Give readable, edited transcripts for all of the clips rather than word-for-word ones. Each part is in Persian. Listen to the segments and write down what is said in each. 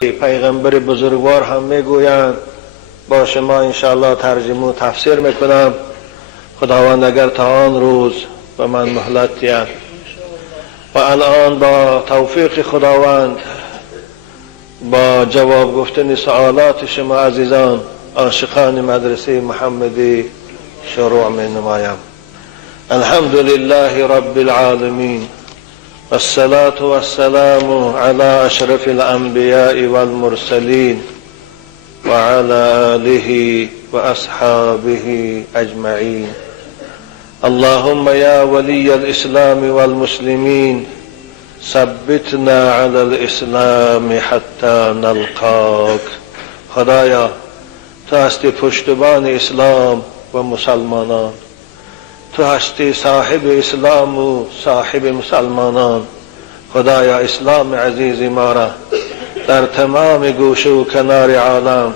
پیغمبر بزرگوار هم میگویند، با شما انشاءالله ترجمه و تفسیر میکنم. خداوند اگر تا آن روز به من مهلت دهد. و الان با توفیق خداوند با جواب گفتن سوالات شما عزیزان عاشقان مدرسه محمدی شروع می نمایم. الحمد لله رب العالمین والصلاة والسلام على اشرف الانبیاء والمرسلین وعلى آله واصحابه اجمعین. اللهم يا ولي الاسلام والمسلمين ثبتنا على الاسلام حتى نلقاك. خدایا تو هستی پشتبان اسلام و مسلمانان، تو هستی صاحب اسلام و صاحب مسلمانان. خدایا اسلام عزیز ما را در تمام گوشه و کنار عالم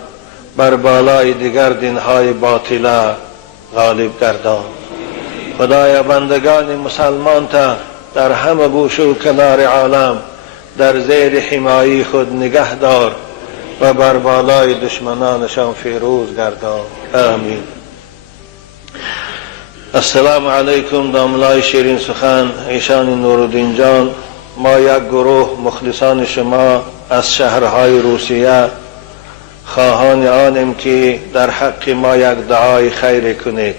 بر بالای دیگر دینهای باطله غالب گردان. خدایا بندگان مسلمان تا در همه گوشه و کنار عالم در زیر حمایه خود نگه دار و بر بالای دشمنانشان فیروز گردان. آمین. السلام علیکم داملای شیرین سخن ایشان نورالدین جان. ما یک گروه مخلصان شما از شهرهای روسیه خواهان آنیم که در حق ما یک دعای خیر کنید.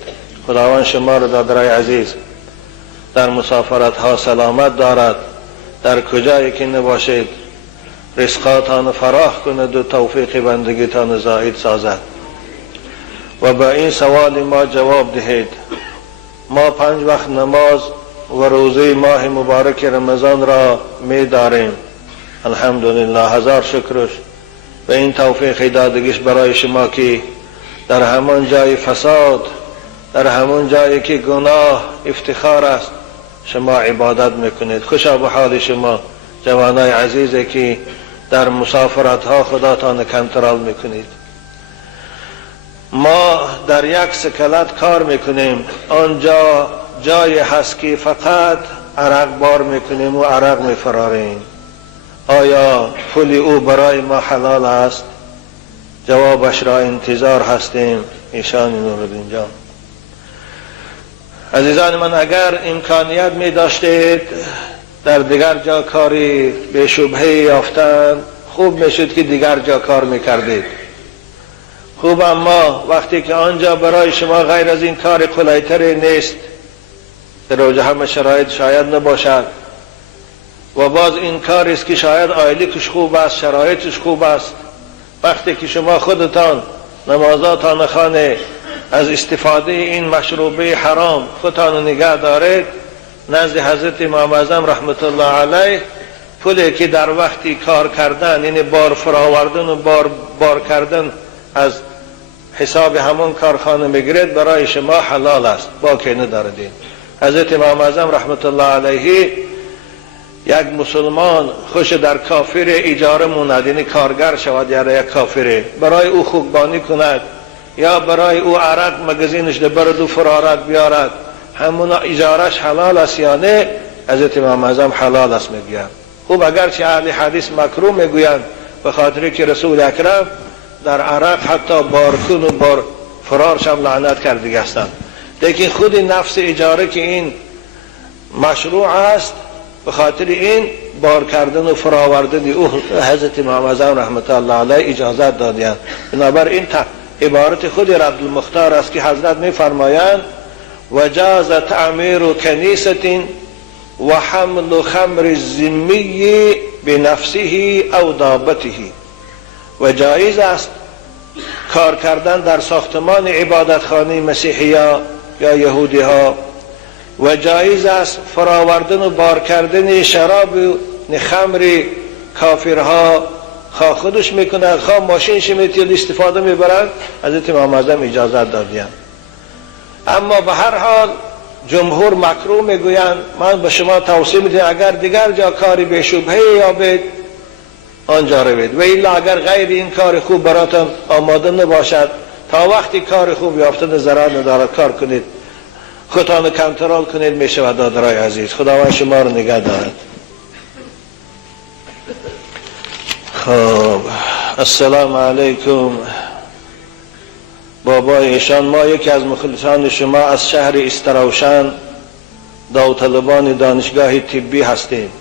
خداوند شما را دادرای عزیز در مسافرت ها سلامت دارد، در کجایی که نباشید رزقاتان فراخ کند و توفیق بندگیتان زائد سازد و با این سوال ما جواب دهید. ما 5 وقت نماز و روزه ماه مبارک رمضان را می داریم. الحمدلله، هزار شکرش و این توفیق دادگیش برای شما که در همان جای فساد، در همون جایی که گناه افتخار است شما عبادت میکنید. خوشا به حال شما جوانای عزیزی که در مسافرت ها خداتان کنترل میکنید. ما در یک سکلت کار میکنیم، آنجا جای هست که فقط عرق بار میکنیم و عرق میفراریم. آیا پول او برای ما حلال است؟ جوابش را انتظار هستیم ایشان نورالدین جان. عزیزان من، اگر امکانیت می داشتید در دیگر جا کاری به شبهه یافتن، خوب می شد که دیگر جا کار می کردید. خوب، اما وقتی که آنجا برای شما غیر از این کار قلی‌تری نیست، در اوج همه شرایط شاید نباشد و باز این کاری است که شاید آیلیکش خوب است، شرایطش خوب است، وقتی که شما خودتان نمازاتان خانه از استفاده این مشروبه حرام خودتان نگه دارید، نزد حضرت امام اعظم رحمت الله علیه پولی که در وقتی کار کردن، یعنی بار فراوردن و بار کردن از حساب همون کارخانه میگیرید، برای شما حلال است، باکی نداردین. حضرت امام اعظم رحمت الله علیه یک مسلمان خوش در کافر اجاره موند، یعنی کارگر شود یا یک کافره، برای او خوبانی کند یا برای او عرق مگزینش برد و فرارت بیارد، همون اجارش حلال است یا نه؟ حضرت امام اعظم حلال است میگویند. خوب، اگرچه اهل حدیث مکروه میگویند به خاطری که رسول اکرم در عرق حتی بارکن و بار فرارش هم لعنت کرده هستند، لیکن خود نفس اجاره که این مشروع است، به خاطر این بار کردن و فراوردن او حضرت امام اعظم رحمت الله علیه اجازت دادند. بنابراین عبارت خود عبدالمختار است که حضرت می فرمایند وجاز تعمیر کنیسة و حمل خمر ذمی بنفسه او دابته. و جایز است کار کردن در ساختمان عبادتخانه مسیحی ها یا یهودی ها، و جایز است فراوردن و بار کردن شراب و خمر کافرها، خواه خودش میکنند خواه ماشینش میتیل استفاده میبرند، حضرت امام اعظم اجازت دادند. اما به هر حال جمهور مکروه میگویند. من به شما توصیه میدم اگر دیگر جا کاری به شبهه یابید آنجا روید، و الا اگر غیر این کار خوب براتون آماده نباشد، تا وقتی کار خوب یافتن ضرر ندارد کار کنید، خودتان کنترل کنید، میشود دادرای عزیز. خداوند شما رو نگه دارد. خب السلام علیکم. بابا ایشان، ما یکی از مخلصان شما از شهر استراوشن داوطلبان دانشگاه طبی هستیم.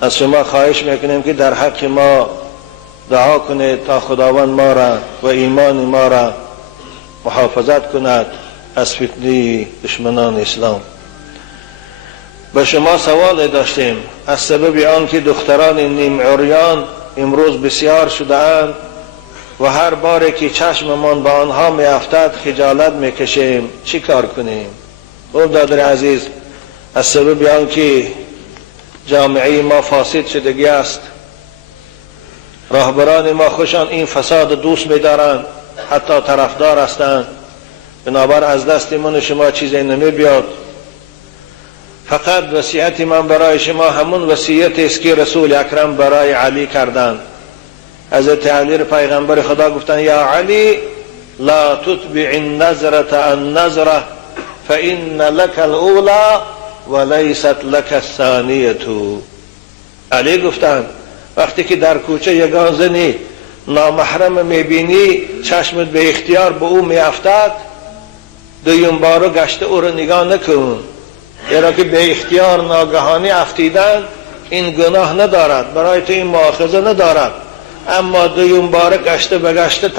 از شما خواهش میکنیم که در حق ما دعا کنید تا خداوند ما را و ایمان ما را محافظت کند از فتنه دشمنان اسلام. به شما سوال داشتیم از سبب آنکه دختران نیم عریان امروز بسیار شده‌اند و هر بار که چشممان به آنها میافتد خجالت میکشیم، چی کار کنیم؟ برادر عزیز، از سبب آنکه جامعه ما فاسد شدگی است، راهبران ما خوشان این فساد دوست می‌دارند، حتی طرفدار هستند، بنابر از دست من شما چیزی نمی‌بیاد. فقط وصیت من برای شما همون وصیت است که رسول اکرم برای علی کردند. حضرت علی را پیغمبر خدا گفتند یا علی لا تتبع النظرة النظرة فإن لك الأولى ولیست لك الثانیة. علی گفتند وقتی که در کوچه یگان زنی نامحرم میبینی، چشمت به اختیار به او میافتد، دویم بارو گشته او را نگاه نکن، یرا که به اختیار ناگهانی افتیدن این گناه ندارد، برای تو این مؤاخذه ندارد، اما دویم باره گشته به گشته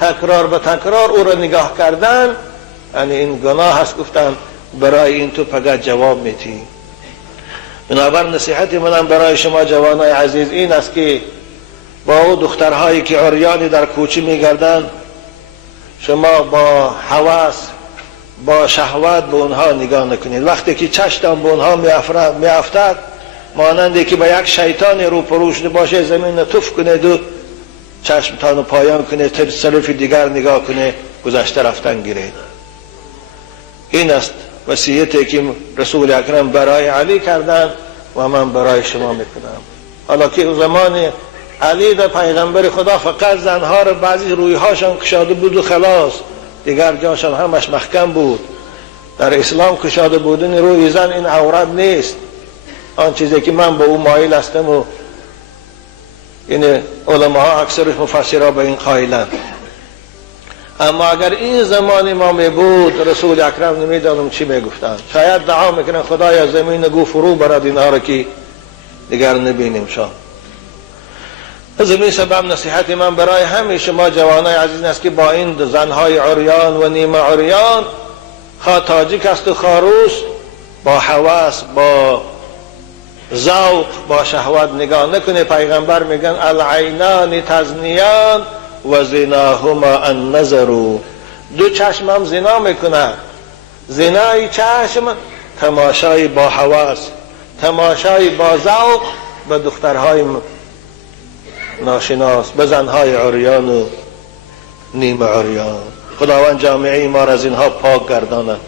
تکرار به تکرار او را نگاه کردن یعنی این گناه هست. گفتن برای این تو فقط جواب میتی. بنابر نصیحت منم برای شما جوانای عزیز این است که با او دخترهایی که عریانی در کوچه میگردند شما با هوس با شهوت به اونها نگاه نکنید. وقتی که چشتان به اونها میافتد مانندی که به یک شیطان رو پروشده باشه زمین تف کنید و چشمتان پایان کنید، طرف دیگر نگاه کنید، گذشته رفتن گیرید. این است وصیتی که رسول اکرم برای علی کردن و من برای شما میکنم. حالا که زمان علی در پیغمبر خدا فقط زنها را بعضی رویهاشان کشاده بود و خلاص، دیگر جاشان همش محکم بود. در اسلام کشاده بودن روی زن این عورت نیست. آن چیزی که من به او مایل هستم و این علماء اکثر مفسرها به این قائلند. اما اگر این زمان ما می بود رسول اکرم نمیدانم چی میگفتند. شاید دعا میکنن خدایا زمین گو فرو برد اینها را که دیگر نبینیم شان. از این سبب نصیحت من برای همه شما جوانای عزیز است که با این زنهای عریان و نیمه عریان، خواه تاجیک است و خواه روس، با هوس با ذوق با شهوت نگاه نکنه. پیغمبر میگن العینان تزنیان و زناهما النظر. دو چشم هم زنا میکنه. زنای چشم تماشای با هوس، تماشای با ذوق به دخترهای ناشناس، به زنهای عریان و نیمه عریان. خداوند جامعه ما را از اینها پاک گرداند.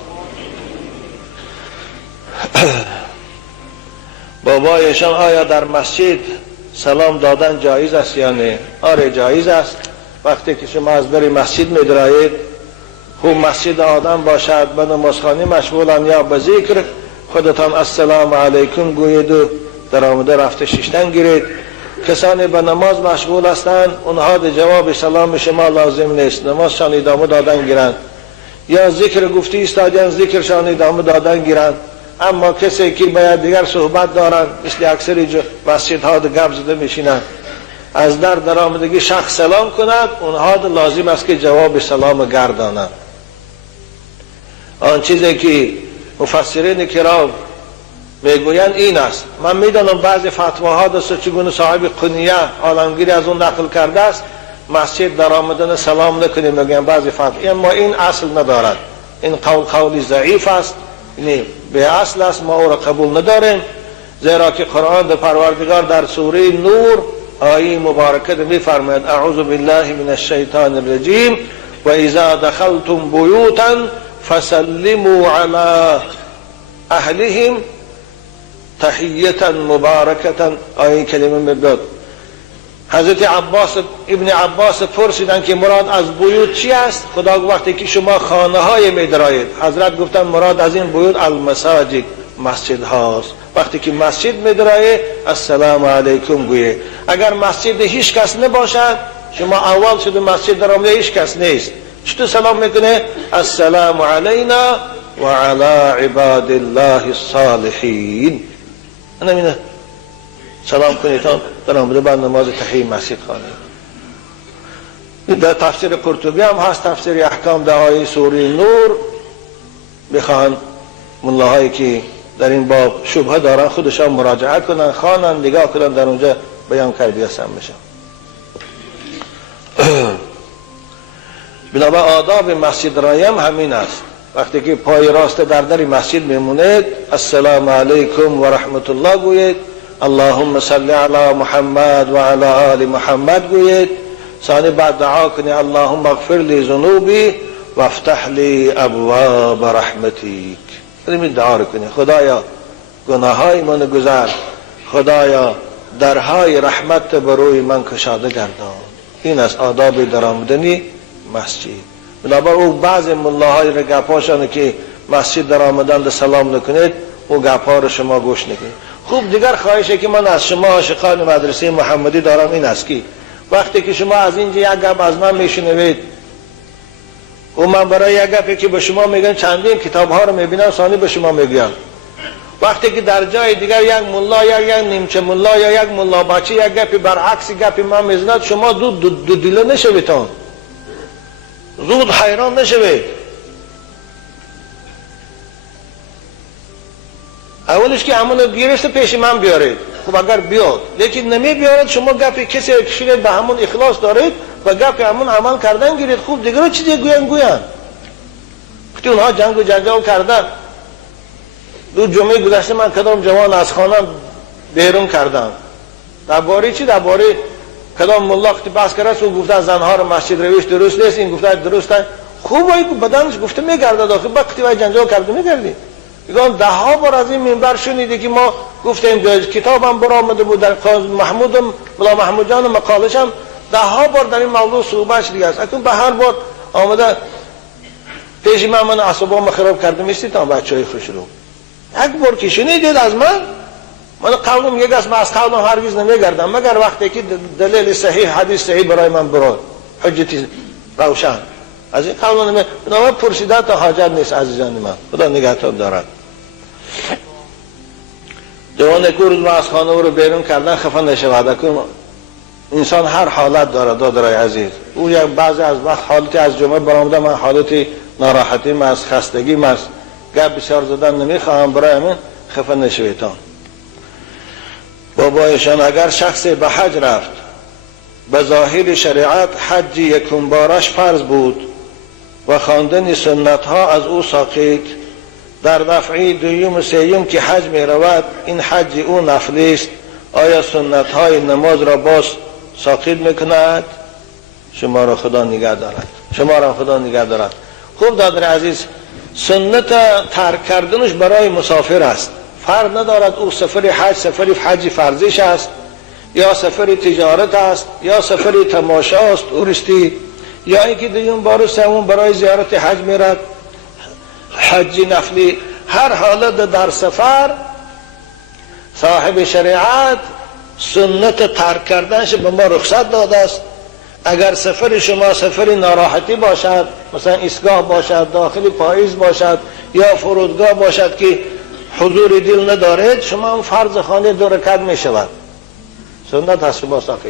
بابایشان آیا در مسجد سلام دادن جایز است یا نه؟ آره جایز است. وقتی که شما از در مسجد می‌درایید، خوب مسجد آدم باشد، به نمازخانه مشغولن یا به ذکر، خودتان السلام علیکم گویید و در آمده رفته شیشتن گیرید. کسانی به نماز مشغول هستند اونها در جواب سلام شما لازم نیست، نمازشان ادامه دادن گیرند، یا ذکر گفتی استادیان ذکرشان ادامه دادن گیرند. اما کسی که باید دیگر صحبت دارند مثل اکثر مسجدها در گپ زده میشینند، از در آمدگی شخص سلام کند، اونها لازم است که جواب سلام گردانند. آن چیزی که مفسرین کرام میگویند این است. من میدانم بعضی فتواها دست چگونه صاحب قنیه عالمگیری از اون نقل کرده است مسجد در آمدن سلام نکنیم، میگن بعضی فتوا، اما این اصل ندارد. این قولی ضعیف است، یعنی به اصل است، ما او را قبول نداریم. زیرا که قرآن در پروردگار در سوره نور آیه مبارکه میفرماید اعوذ بالله من الشیطان الرجیم و اذا دخلتم بیوتا فسلموا علی اهلهم تحیتا مبارکتا. آیه کلمه میبود. حضرت ابن عباس پرسیدن که مراد از بیوت چی است؟ خدا وقتی که شما خانه های می درایید، حضرت گفتن مراد از این بیوت المساجد، مسجد هاست. وقتی که مسجد میدرایه السلام علیکم گویه. اگر مسجد هیچ کس نباشد، شما اول شده مسجد در آمده هیچ کس نیست، چطور سلام میکنه؟ السلام علینا و علی عباد الله الصالحین. نمینه سلام کنید در آمده بعد نماز تحیه مسجد خوانید. در تفسیر قرطبی هم هست، تفسیر احکام در آیه سوره نور. بخوان ملاهایی که در این باب شبهه دارن خودشان مراجعه کنن، خوانن، نگاه کنن، در اونجا بیان کردی هستم میشن. بنابر آداب مسجد رایم همین است. وقتی که پای راست در مسجد میمونید السلام علیکم و رحمت الله گویید، اللهم صل علی محمد و علی آل محمد گویید. ثانی بعد دعا کنید اللهم اغفر لی ذنوبی و افتح لی ابواب رحمتیک. این دعا رو کنید خدایا گناههای من گذر، خدایا درهای رحمت بروی من کشاده گردان. این از آداب در آمدنی مسجد. بنابر او بعض ملاهای رو گپاشانه که مسجد در آمدن در سلام نکنید، او گپها رو شما گوش نکنید. خوب دیگر خواهشه که من از شما عاشقان مدرسه محمدی دارم این است که وقتی که شما از اینجا یک گپ از من میشنوید و من برای یک گپی که به شما میگم چندین کتاب ها رو میبینم ثانی به شما میگم، وقتی که در جای دیگر یک ملا یا یک نیمچه ملا یا یک ملا بچه یک گپی برعکس گپی من میزند، شما دو دیله نشوید، زود حیران نشوید. اولش که همون گیرست پیش من بیارید، خب اگر بیاد، لیکن نمی بیارد شما گپی کسی کشیدید به همون اخلاص دارید و گپی همون عمل کردن گیرید. خوب دیگر چیزی گوین که اونها جنگ و جنجال کردن. دو جمعه گذشته من کدام جوان از خانه بیرون کردم درباره چی؟ درباره کدام ملا وقتی بحث کرد او گفته زنها رو مسجد رویش درست نیست، این گفته درسته. خوب وای بدنش گفته میگرده داخل، وقتی وای جنجال کرده میگردی. میگم ده ها بار از این منبر شنیدی که ما گفتیم، کتابم برآمده بود در محمود ملا محمود جان مقالش هم ده ها بار در این موضوع صحبت دیگه است. اکنون به هر بار آمده پیش من اعصابم خراب کرده میستی تا بچهای خوش رو. یک بار که شنیدید از من قولم یک است، من از قولم هرگز نمیگردم مگر وقتی که دلیل صحیح حدیث صحیح برای من برای حجتی روشن. از این قولم نمیگردم. پرسیده تا حاجت نیست عزیزان من، خدا نگهتان دارد. جوان که روز از خانه او رو بیرون کردن خفه نشود. انسان هر حالت دارد دادرای عزیز. او یک بعضی از وقت حالتی از جمعه برآمده، من حالتی ناراحتیم است، خستگیم است، گپ بسیار زدن نمیخواهم، برای من خفه نشویتان. بابایشان اگر شخص به حج رفت، به ظاهر شریعت حج یکم بارش فرض بود و خواندن سنت ها از او ساقط، در دفعه دویم و سوم که حج می رود این حج او نفلی است، آیا سنت های نماز را باز ساقط میکند؟ شما را خدا نگه دارد، شما را خدا نگه دارد. خوب دادر عزیز، سنت ترک کردنش برای مسافر است، فرق ندارد او سفر حج سفر حج فرضیش است یا سفر تجارت است یا سفر تماشا است اوریستی، یا اینکه دیون بار سوم برای زیارت حج میرد حج نفلی. هر حالت در سفر صاحب شریعت سنت ترک کردنش به ما رخصت داده است. اگر سفر شما سفر ناراحتی باشد، مثلا ایستگاه باشد، داخل پاییز باشد یا فرودگاه باشد که حضور دل ندارید، شما هم فرض خانه 2 رکعت می شود، سنت هست با ساقط.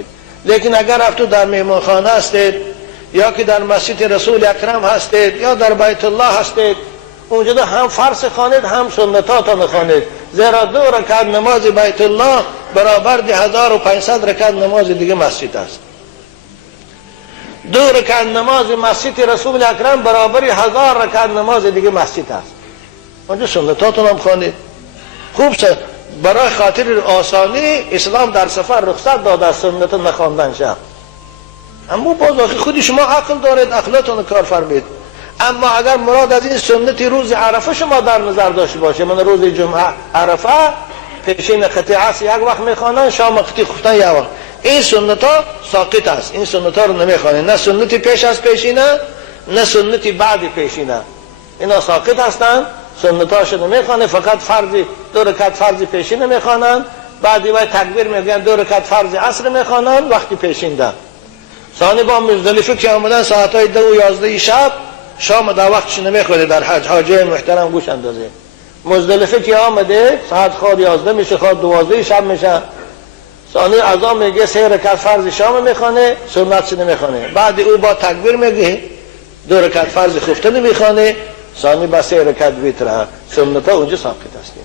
لیکن اگر افتو در مهمانخانه هستید یا که در مسجد رسول اکرم هستید یا در بیت الله هستید، اونجا هم فرض خوانید هم سنتات خوانید، زیرا 2 رکعت نماز بیت الله برابر 1500 رکعت نماز دیگه مسجد است. 2 رکعت نماز مسجد رسول اکرم برابر 1000 رکعت نماز دیگه مسجد است. اونجا سنتاتون هم خوانید. خوب برای خاطر آسانی اسلام در سفر رخصت داده است سنت نخواندن شب. اما باز آخی خودی شما عقل دارید، عقلتون کار فرمید. اما اگر مراد از این سنت روز عرفه شما در نظر داشته باشه، من روز جمعه عرفه پیشین خطی عصر یک وقت میخوانن، شام خطی خفتن یک وقت، این سنت ها ساقط است، این سنت ها رو نمیخوانن، نه سنتی پیش از پیشینه نه سنتی بعد پیشینه، اینا ساقط هستند. سنتاشو نمیخوانه، فقط فرض 2 رکعت فرض پیشین نمیخوانن، بعدی وای تکبیر میگن 2 رکعت فرض عصر میخوانن وقتی پیشیندن. ثانی با مزدلفه که آمدن ساعتهای 2 و 11 شب، شام در وقتش نمیخوره در حج. حاجی محترم گوش اندازه، مزدلفه که آمده ساعت خود 11 میشه، خود 12 شب میشه، ثانی اذان میگه 3 رکعت فرض شام میخوانه، سنتش نمیخوانه، بعد او با تکبیر میگه 2 رکعت فرض خفته نمیخوانه، ثانی با 3 رکعت ویتر، سنت ها اونجا ساقط هستیم.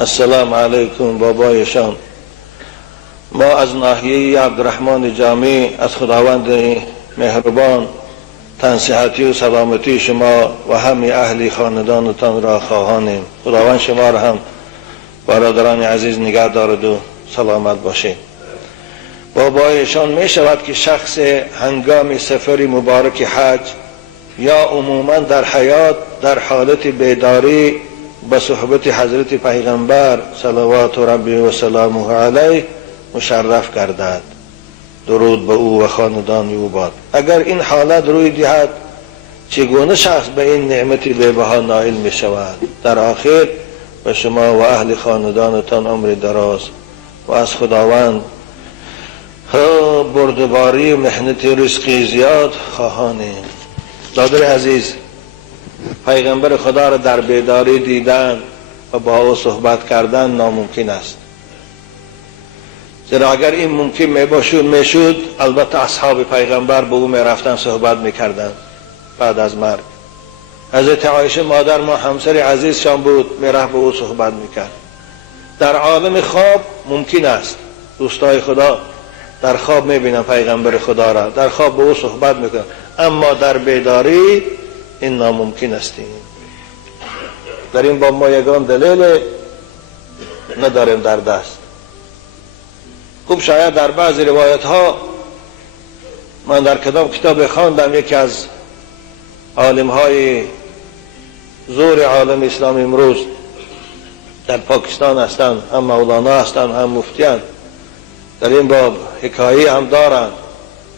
السلام علیکم بابایشان. ما از ناحیه عبدالرحمن جامی از خداوند مهربان تنصیحاتی و سلامتی شما و همه اهل خاندانتان را خواهانیم. خداوند شما را هم برادران عزیز نگه دارد و سلامت باشید. بابایشان می شود که شخص هنگام سفر مبارک حج یا عموما در حیات در حالت بیداری به صحبت حضرت پیغمبر صلوات ربی و سلامه علیه مشرف گردد، درود به او و خاندان او باد. اگر این حالت روی دهد چگونه شخص به این نعمت بی‌بها نائل می شود؟ در آخر به شما و اهل خاندانتان عمر دراز و از خداوند بردباری و محنت رزقی زیاد خواهانیم. دادر عزیز، پیغمبر خدا را در بیداری دیدن و با او صحبت کردن ناممکن است. زیرا اگر این ممکن میشد البته اصحاب پیغمبر به او میرفتن صحبت میکردن بعد از مرگ. حضرت عایشه مادر ما همسر عزیزشان بود، میرفت به او صحبت میکرد. در عالم خواب ممکن است دوستای خدا در خواب میبینن پیغمبر خدا را، در خواب به او صحبت میکنن، اما در بیداری این ناممکن است. در این با ما یگان دلیل نداریم در دست. خوب شاید در بعضی روایت ها من در کتاب خواندم، یکی از عالم های زور عالم اسلام امروز در پاکستان هستند، هم مولانا هستند هم مفتیان، در این باب حکایه هم دارند.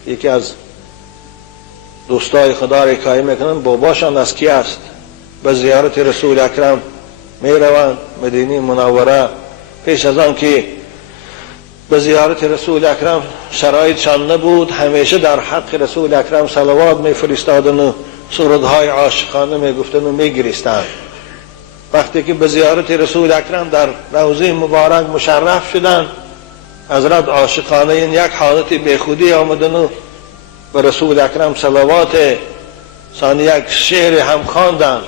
یکی از دوستای خدا را حکایه میکنن، باباشان از کی است؟ به زیارت رسول اکرم میروند مدینه منوره. پیش از آن که به زیارت رسول اکرم شرایطشان نبود، همیشه در حق رسول اکرم صلوات میفرستادن و سرودهای عاشقانه میگفتن و میگریستند. وقتی که به زیارت رسول اکرم در روضه مبارک مشرف شدند، حضرت عاشقانه این یک حالت بیخودی آمدن و به رسول اکرم صلوات ثانی یک شعر هم خواندند.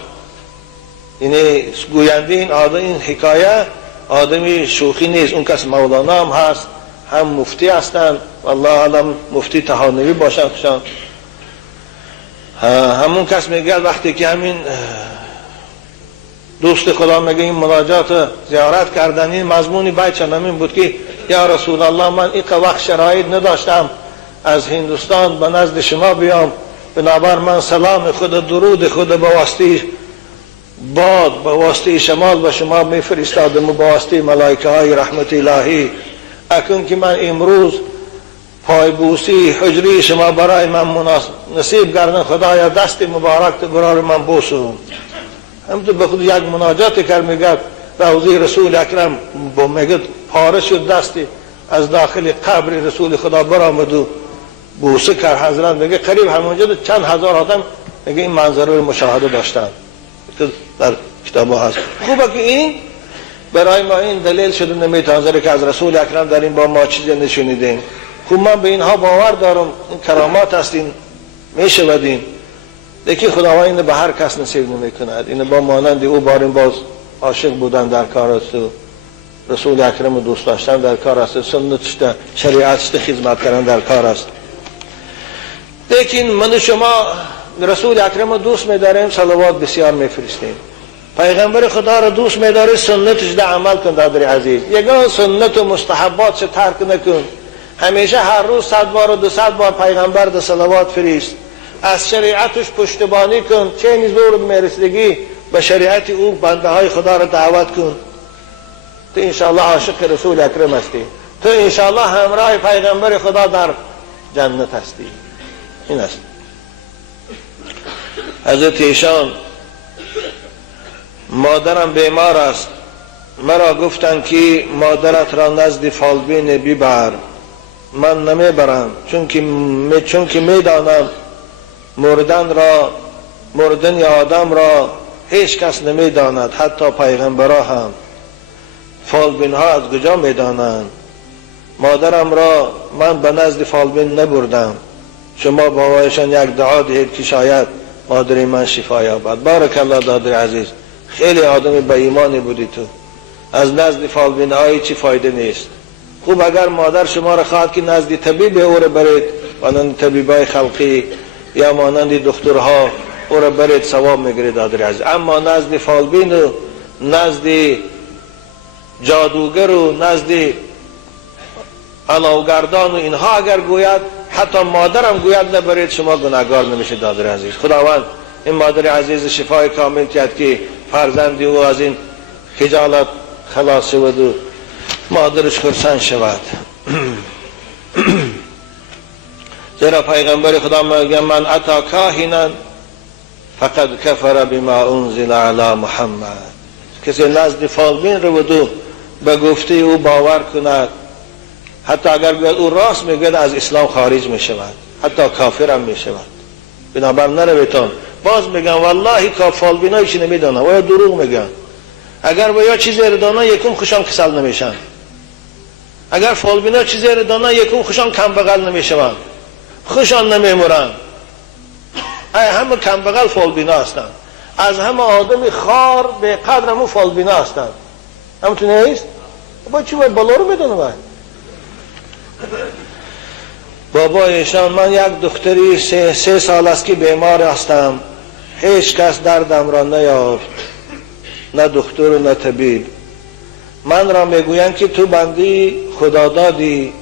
یعنی گوینده این حکایه آدمی شوخی نیست، اون کس مولانا هم هست هم مفتی هستند، والله علم مفتی تهانوی باشند خشان. همون کس میگه وقتی که همین دوست خدا میگه این مناجات زیارت کردن، این مضمونی بیتشان همین بود که یا رسول الله من این وقت شرایط نداشتم از هندوستان به نزد شما بیام، بنابر من سلام خود درود خود به واسطه باد به واسطه شمال به شما میفرستادم و به واسطه ملائکه های رحمت الهی. اکنون که من امروز پایبوسی حجری شما برای من نصیب کردن، خدایا دست مبارک برای من بوسون. همینطور به خود یک مناجات کرد، میگه روضه رسول اکرم با میگه پاره شد دستی از داخل قبر رسول خدا برآمد و بوسه کرد. حضرت میگه قریب همونجا چند هزار آدم میگه این منظره رو مشاهده داشتن، در کتاب ها هست. خوبه که این برای ما این دلیل شده نمیتانذره که از رسول اکرم در این با ما چیزی نشونیدیم. خوب من به اینها باور دارم، این کرامات هستین میشودین، لیکن خداوند به هر کس نصیب نمیکند. این با مانند او بارین باز عاشق بودن در کار است و رسول اکرم رو دوست داشتن در کار است، سنتش شریعتش خدمت کردن در کار است. لیکن من شما رسول اکرم رو دوست می‌داریم، صلوات بسیار میفرستیم. پیغمبر خدا رو دوست می‌داری، سنتش ده عمل کن دادر عزیز. یگان سنت و مستحبات ترک نکن. همیشه هر روز 100 بار و 200 بار پیغمبر ده صلوات فرست. از شریعتش پشتیبانی کن، چه زور میرسیدگی به شریعت او بنده های خدا رو دعوت کن. تو انشاءالله عاشق رسول اکرم هستی، تو انشاءالله همراه پیغمبر خدا در جنت هستی. این است. حضرت ایشان مادرم بیمار است، مرا گفتند که مادرت را نزد فالبین ببر. من نمیبرم چون که میدانم مردن آدم را هیچ کس نمیداند، حتی پیغمبرها هم. فالبین ها از کجا میدانند؟ مادرم را من به نزد فالبین نبردم. شما بابایشان یک دعا دهید که شاید مادر من شفا یابد. بارک الله دادر عزیز، خیلی آدم به ایمانی بودی تو. از نزد فالبین های چی فایده نیست. خوب اگر مادر شما را خواهد که نزد طبیب او را برید، مانند طبیبای خلقی یا مانند دکترها او را برید، ثواب میگیرید دادر عزیز. اما نزد فالبین و نزد جادوگر و نزد علاوگردان و اینها اگر گوید، حتی مادرم گوید نبرید، شما گناهگار نمیشید دادر عزیز. خداوند این مادر عزیز شفای کامل کرد که فرزندی او از این خجالت خلاص شود و مادرش خرسند شود. زیرا پیغمبر خدا میگه من اتی کاهنا فقد کفر بما انزل علی محمد. کسی نزد فالبین رو و به گفته او باور کند، حتی اگر بگوید او راست میگوید، از اسلام خارج میشود، حتی کافر هم میشود. بنابراین نرویتان. باز میگن والله که فالبینایی چی نمیدانن و یا دروغ میگن. اگر و یا چیزی رو دانن یکم خوشم کسل نمیشن. اگر فالبینا چیزی رو دانن یکم خوشم کم بغل نمیشون، خوشان نمیمورن. همه کم بغل فالبینا هستن. از همه آدم خار به قدر همه فالبینا هستن. همتون نیست؟ با چی باید بالا رو میدونه باید؟ بابایشان من یک دختری 3 سال است که بیمار هستم، هیچ کس دردم را نیافت، نه دکتر نه طبیب. من را میگویند که تو بندی خدا دادی،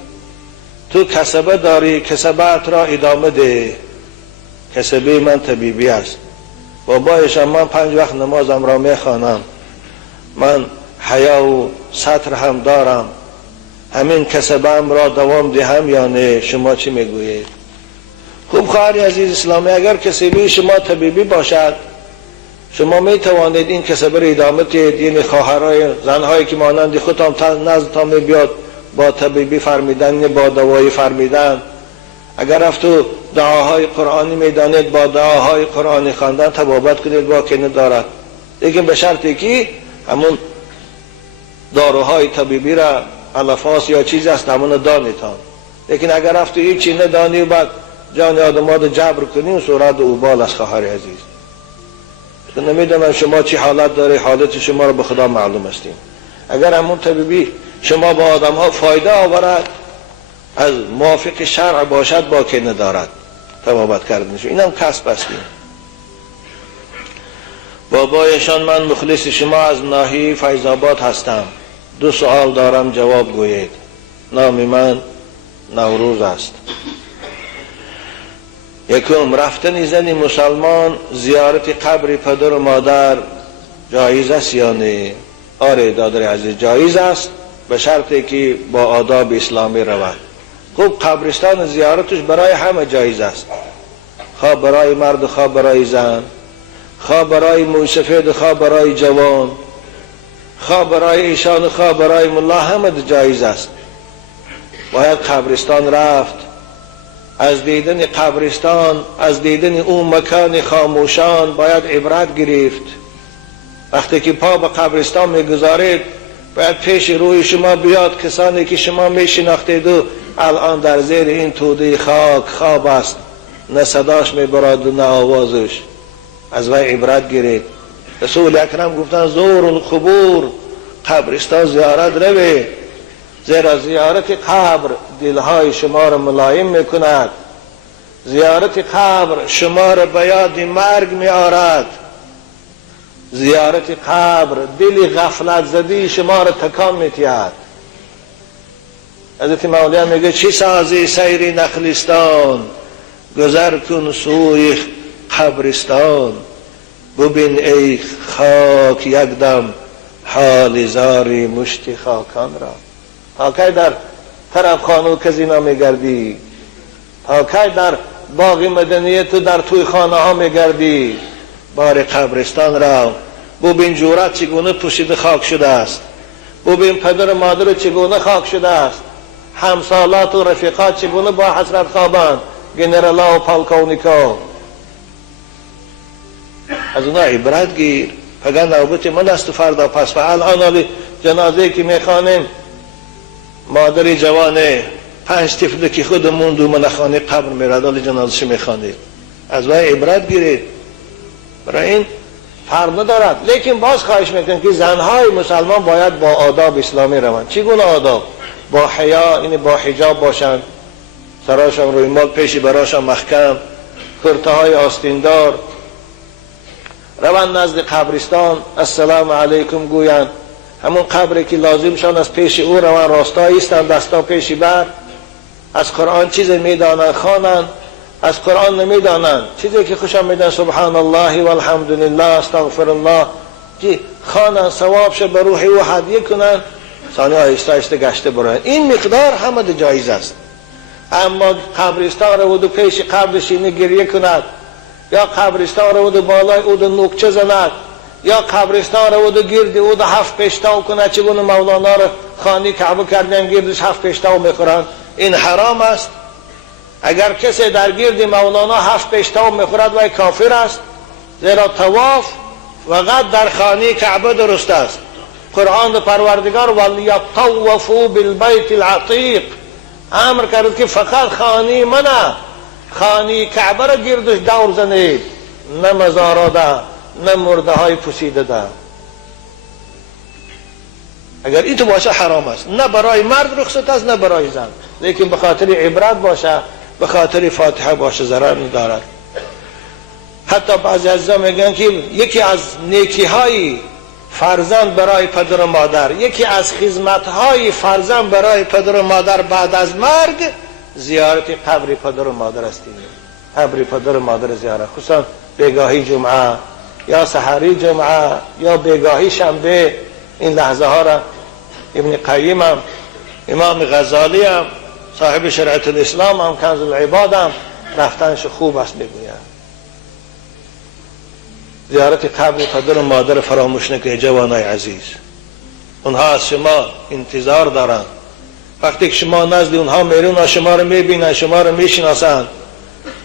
تو کسبه داری، کسبت را ادامه ده. کسبه من طبیبی است. بابایشان من 5 وقت نمازم را میخوانم، من حیا و ستر هم دارم، همین کسبم را دوام دهم یا نه؟ شما چی میگویید؟ خوب خواهر عزیز اسلامی، اگر کسبه شما طبیبی باشد، شما می توانید این کسبه را ادامه دهید. این خواهرای زنهایی که مانند خودتان نزدتان می بیاد با طبیبی فرمیدن، با دوایی فرمیدن، اگر رفتو دعاهای قرآنی می دانید، با دعاهای قرآنی خواندن تبابت کنید، با که ندارد. لیکن به شرطی که همون داروهای طبیبی را الفاظ یا چیز است همون دانیتان. لیکن اگر رفتو هیچی ندانی و بعد جان آدم ها جبر کنی، صورت او بال است خواهر عزیز. نمیدونم شما چی حالت داره، حالت شما رو به خدا معلوم استیم. اگر همون طبیبی شما با آدم ها فایده آورد، از موافق شرع باشد، با که ندارد تبابت کردنش. این هم کسب استیم. بابایشان من مخلص شما از ناحیه فیض‌آباد هستم، 2 سوال دارم جواب گویید. نام من نوروز است. یکم، رفتن زن مسلمان زیارت قبر پدر و مادر جایز است یا نه؟ آره دادر عزیز، جایز است، به شرطی که با آداب اسلامی رود. خوب قبرستان زیارتش برای همه جایز است، خواه برای مرد، خواه برای زن، خواه برای موسفید، خواه برای جوان، خواه برای ایشان، خواه برای ملا، همه جایز است. باید قبرستان رفت، از دیدن قبرستان، از دیدن اون مکان خاموشان باید عبرت گرفت. وقتی که پا به قبرستان میگذارید، باید پیش روی شما بیاد کسانی که شما میشناختید و الان در زیر این توده خاک خواب است، نه صداش میبرد و نه آوازش. از وی عبرت گیرید. رسول اکرم گفتن زور القبور، قبرستان زیارت روی، زیرا زیارت قبر دلهای شما را ملایم میکند. زیارت قبر شما را به یاد مرگ میآرد. زیارت قبر دل غفلت زدی شما را تکان میتید. حضرت مولانا میگه چی سازی سیر نخلستان، گذر کن سوی قبرستان، ببین ای خاک یکدم حال زاری مشت خاکان را. تا کی در طرف خانو کزینا میگردی؟ تا کی در باغ مدنیه تو در توی خانه ها میگردی، بار قبرستان را ببین جورت چگونه پوشیده خاک شده است، ببین پدر مادر چگونه خاک شده است، همسالات و رفیقات چگونه با حسرت خوابند، گنرالا و پالکونیکا. از اونا عبرت گیر. اگر نوبت من است فردا پس الان جنازه که میخوانیم مادری جوانه 5 طفل که خود موند و من خانه قبر میرد حال جنازه میخوانید، از وای عبرت گیرید. برای این فرق ندارد. لیکن باز خواهش میکنم که زنهای مسلمان باید با آداب اسلامی روند. چگونه آداب؟ با حیا، یعنی با حجاب باشند، سراشان روی مال پیشی براشان محکم، کرته های آستیندار، روند نزد قبرستان السلام علیکم گویند، همون قبری که لازمشان از پیش او روند راستا ایستند، دستا پیشی بر، از قرآن چیزی میدانند خوانند، از قرآن نمیدانند چیزی که خوشم میدن سبحان الله والحمدلله استغفر الله خوانند، ثوابش به روح او هدیه کنند، ثانی آهسته آهسته گشته برند. این مقدار همه جایز است. اما قبرستان رو پیش قبر شینی گریه کند، یا قبرستان رو بالای او نکچه زند، یا قبرستان رو گرد او 7 پیشتاو کند، چگونه مولانا رو خانی کعبه کردن گردش 7 پیشتاو میخورند. این حرام است. اگر کسی در گرد مولانا 7 پیشتاو میخورد و کافر است، زیرا طواف فقط در خانه کعبه درست است. قرآن پروردگار ولیطوفوا بالبیت العتیق امر کرد که فقط خانه منه، خانه کعبه را گردش دور زنید، نه مزارا ده، نه مرده های پوسیده ده. اگر این تو باشه حرام است. نه برای مرد رخصت است نه برای زن، لیکن به خاطر عبرت باشه، به خاطر فاتحه باشه، ضرر ندارد. حتی بعضی عزیزان میگن که یکی از نیکی های فرزند برای پدر و مادر، یکی از خدمت های فرزند برای پدر و مادر بعد از مرگ زیارت قبر پدر و مادر است. قبر پدر و مادر زیارت، خصوصا بیگاهی جمعه یا سحری جمعه یا بیگاهی شنبه. این لحظه ها را ابن قیم هم، امام غزالی هم، صاحب شریعت الاسلام هم، کنز العباد هم رفتنش خوب است میگویند. زیارت قبر پدر و مادر فراموش نکنه جوانای عزیز. اونها از شما انتظار دارند. وقتی که شما نزد اونها میرین، اونها شما رو میبینن، شما رو میشناسند.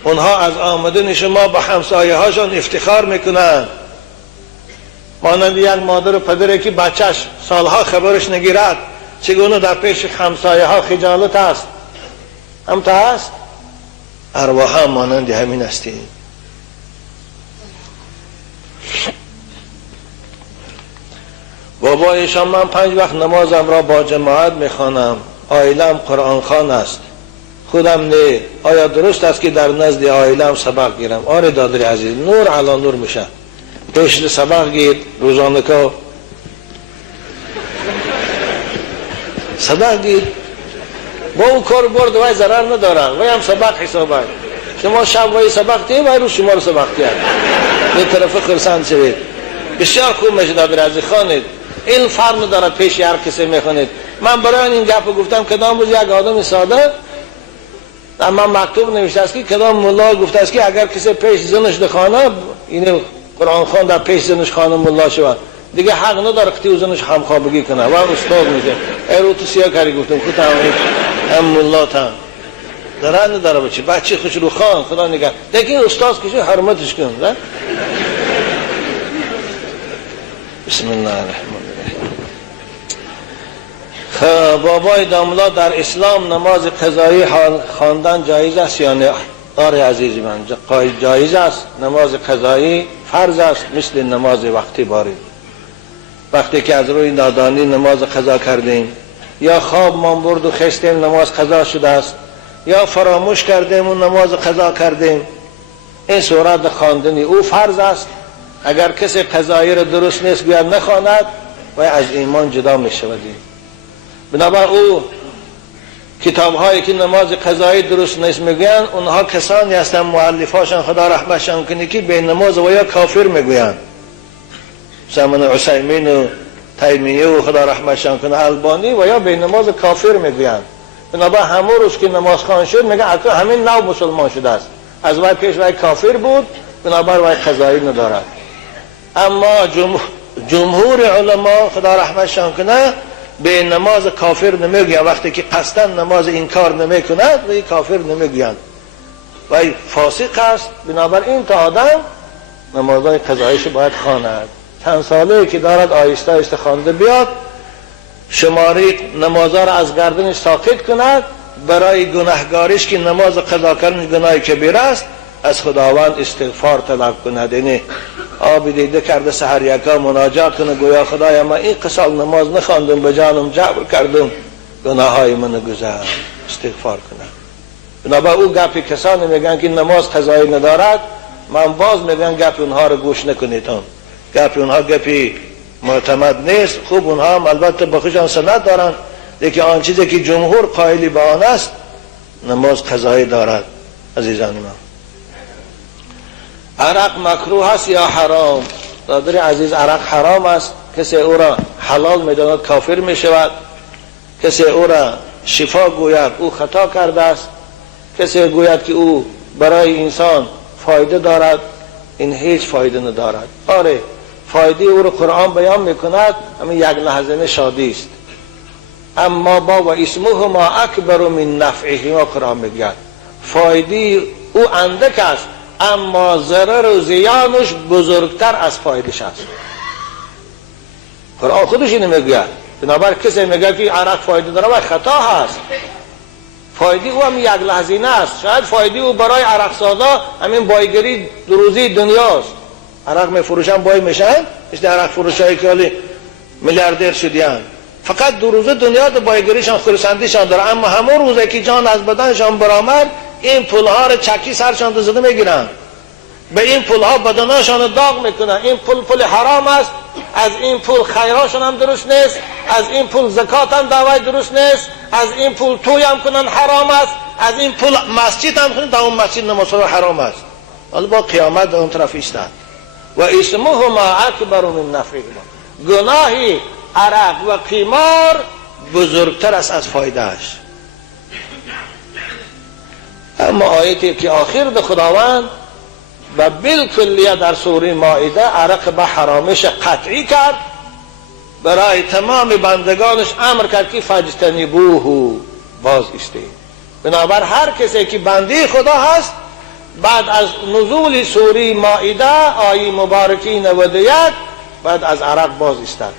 اونها از آمدن شما با همسایه هاشون افتخار میکنند. مانند یک مادر و پدری که بچهش سالها خبرش نگیرد، چگونه در پیش همسایه ها خجالت است. همتا است. ارواح هم مانند همین هستیم. بابایشان من 5 وقت نمازم را با جماعت میخوانم، عائلم قرآن خوان است، خودم نه. آیا درست است که در نزد عائلم سبق گیرم؟ آره دادر عزیز، نور علی نور میشه. پیش سبق گیر، روزانه که سبق گیر، با اون کار برد وای ضرر ندارن، وای هم سبق حسابه. شما شب وای سبق تیه وای رو شما رو سبق تیه به طرف خرسند شوید. بسیار خوب میشه دادر عزیز خوانید. این فرق ندارد پیش هر کسی میخونید. من برای این گپ گفتم کدام روز یک آدم ساده اما مکتوب نوشته است که کدام ملا گفته است که اگر کسی پیش زنش بخونه، این قرآن خوان در پیش زنش خانه ملا شود، دیگه حق نداره که او زنش همخوابگی کنه و استاد میشه. رو تو سیاه کاری گفتم خود هم ملا تن ضرر نداره بچه خوش رو خان خدا نگه، لیکن استاد کشی حرمتش کن. بسم الله الرحمن الرحیم. بابای داملا در اسلام نماز قضایی خواندن جایز است یا نه؟ آره عزیزی من، جایز است. نماز قضایی فرض است، مثل نماز وقتی باری. وقتی که از روی نادانی نماز قضا کردیم، یا خواب ما برد و خستیم نماز قضا شده است، یا فراموش کردیم و نماز قضا کردیم، این صورت خواندنی او فرض است. اگر کسی قضایی را درست نیست بیاد نخواند و از ایمان جدا می شودیم. بنابر او کتاب هایی که نماز قضایی درست نیست میگویند، اونها کسانی هستند مؤلفاشان خدا رحمتشان کنه که به نماز و یا کافر میگویند. زمان عثیمین و تیمیه و خدا رحمتشان کنه البانی و یا به نماز کافر میگویند. بنابر همون روز که نماز خوان شد میگن اکنون همین نوع مسلمان شده است. از وی پیش وی کافر بود، بنابر وی قضایی ندارد. اما جمهور علما خدا رحمتشان کنه به نماز کافر نمیگویند. وقتی که قصداً نماز انکار نمیکند وی کافر نمیگویند، وی فاسق است. بنابراین تا آدم نمازهای قضاییش باید خواند. چند ساله که دارد آهسته آهسته خوانده بیاد، شماره نمازها را از گردنش ساقط کند، برای گناهگاریش که نماز قضا کردن گناه کبیر است از خداوند استغفار طلب کند. یعنی آب دیده کرده سحر یکا مناجات کنه، گویا خدایا من این قسال نماز نخواندم، به جانم جبر کردم، گناه های من گذر، استغفار کنه. بنابراین او گپی کسانی میگن که نماز قضایی ندارد، من باز میگن گپ اونها رو گوش نکنید. گپ اونها گپی معتمد نیست. خوب اونها هم البته با خودشان سند دارن، لیکن آن چیزی که جمهور قائلی به آن است نماز قضایی دارد. عزیزان من، عرق مکروه است یا حرام؟ برادر عزیز، عرق حرام است. کسی او را حلال میداند کافر میشود. کسی او را شفا گوید او خطا کرده است. کسی گوید که او برای انسان فایده دارد، این هیچ فایده ندارد. آره فایده او را قرآن بیان میکند، همین یک لحظه شادی است. اما با و اسمهما اکبر من نفعهما، قرآن میگه فایده او اندک است اما ضرر و زیانش بزرگتر از فایدهش است. قرآن خودش اینو میگه. بنابراین کسی میگه که عرق فایده داره و خطا هست. فایده او هم یک لحظینه است. شاید فایده او برای عرق سازا همین بایگری دروزی دنیاست. عرق میفروشن بای میشن، مثل عرق فروشایی که حالی میلیاردر شدیان، فقط دو روزه دنیا دو بایگریشان خورسندیشان داره. اما همون روزه که جان از بدنشان برآمد این پولها رو چکی سرشان زده میگیرن، به این پولها بدنشان داغ میکنن. این پول حرام است. از این پول خیراشون هم درست نیست، از این پول زکات هم دعوی درست نیست، از این پول توی هم کنن حرام است، از این پول مسجد هم کنن در اون مسجد نماز حرام است. حالا با قیامت در اون طرف ایستاد. و اسمهما اکبر من نفعهما، گناهی عرق و قمار بزرگتر است از فایدهش. اما آیتی که آخر به خداوند و بالکلیه در سوره مائده عرق به حرامش قطعی کرد، برای تمام بندگانش امر کرد که فاجتنبوه، باز ایستید. بنابر هر کسی که بنده خدا هست بعد از نزول سوره مائده آیه مبارکی 91 بعد از عرق باز ایستد.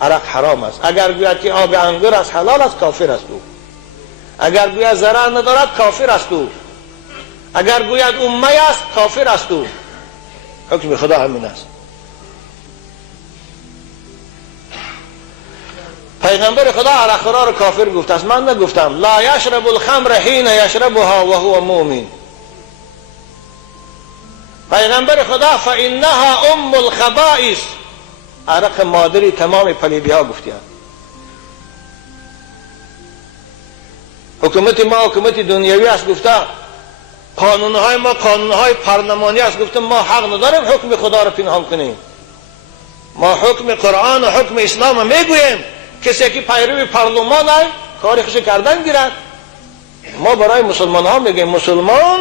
عرق حرام است. اگر گوید که آب انگور است حلال است، کافر است او. اگر گوید ضرر ندارد، کافر است او. اگر گوید او می است، کافر است او. حکم خدا همین است. پیغمبر خدا عرق خورا رو کافر گفت است، من نگفتم. لا یشرب الخمر حین یشربها و هو مؤمن. پیغمبر خدا فانها ام الخبائث، عرق مادری تمام پلیدی ها گفتیان. حکومت ما حکومت دنیوی است گفته، قانونهای ما قانونهای پارلمانی است گفته، ما حق نداریم حکم خدا رو پنهان کنیم. ما حکم قرآن و حکم اسلام میگوییم. کسی که پیروی پارلمان است کاری خوش کردن گیرد. ما برای مسلمان ها میگیم مسلمان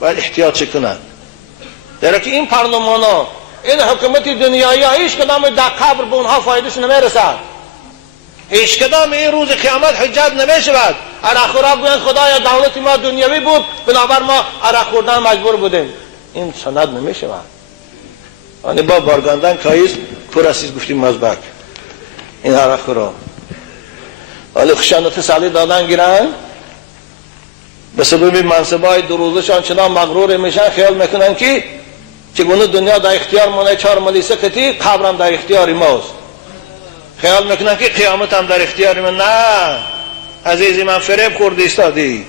باید احتیاط کنند. در که این پارلمان ها این حکومت دنیایی ها هیچ کدام در قبر به اونها فایدهش نمیرسد. هیچ کدام این روز قیامت حجت نمیشود. عرق خورا گویند خدایا دولت ما دنیوی بود بنابر ما عرق خوردن مجبور بودیم. این سند نمیشود. آنی با بارگاندن کاییز پرسیز گفتیم مزبک این عرق خورا ولی خشان تسلی دادن گیرن به سبب منصبای دو روزشان چنان مغرور میشن خیال میکنن که چگونه دنیا در اختیار مونه 4 ملیسه کتی قبرم در اختیار ماست. خیال میکنن که قیامت هم در اختیار من. نه عزیزی من، فریب خوردی استادی.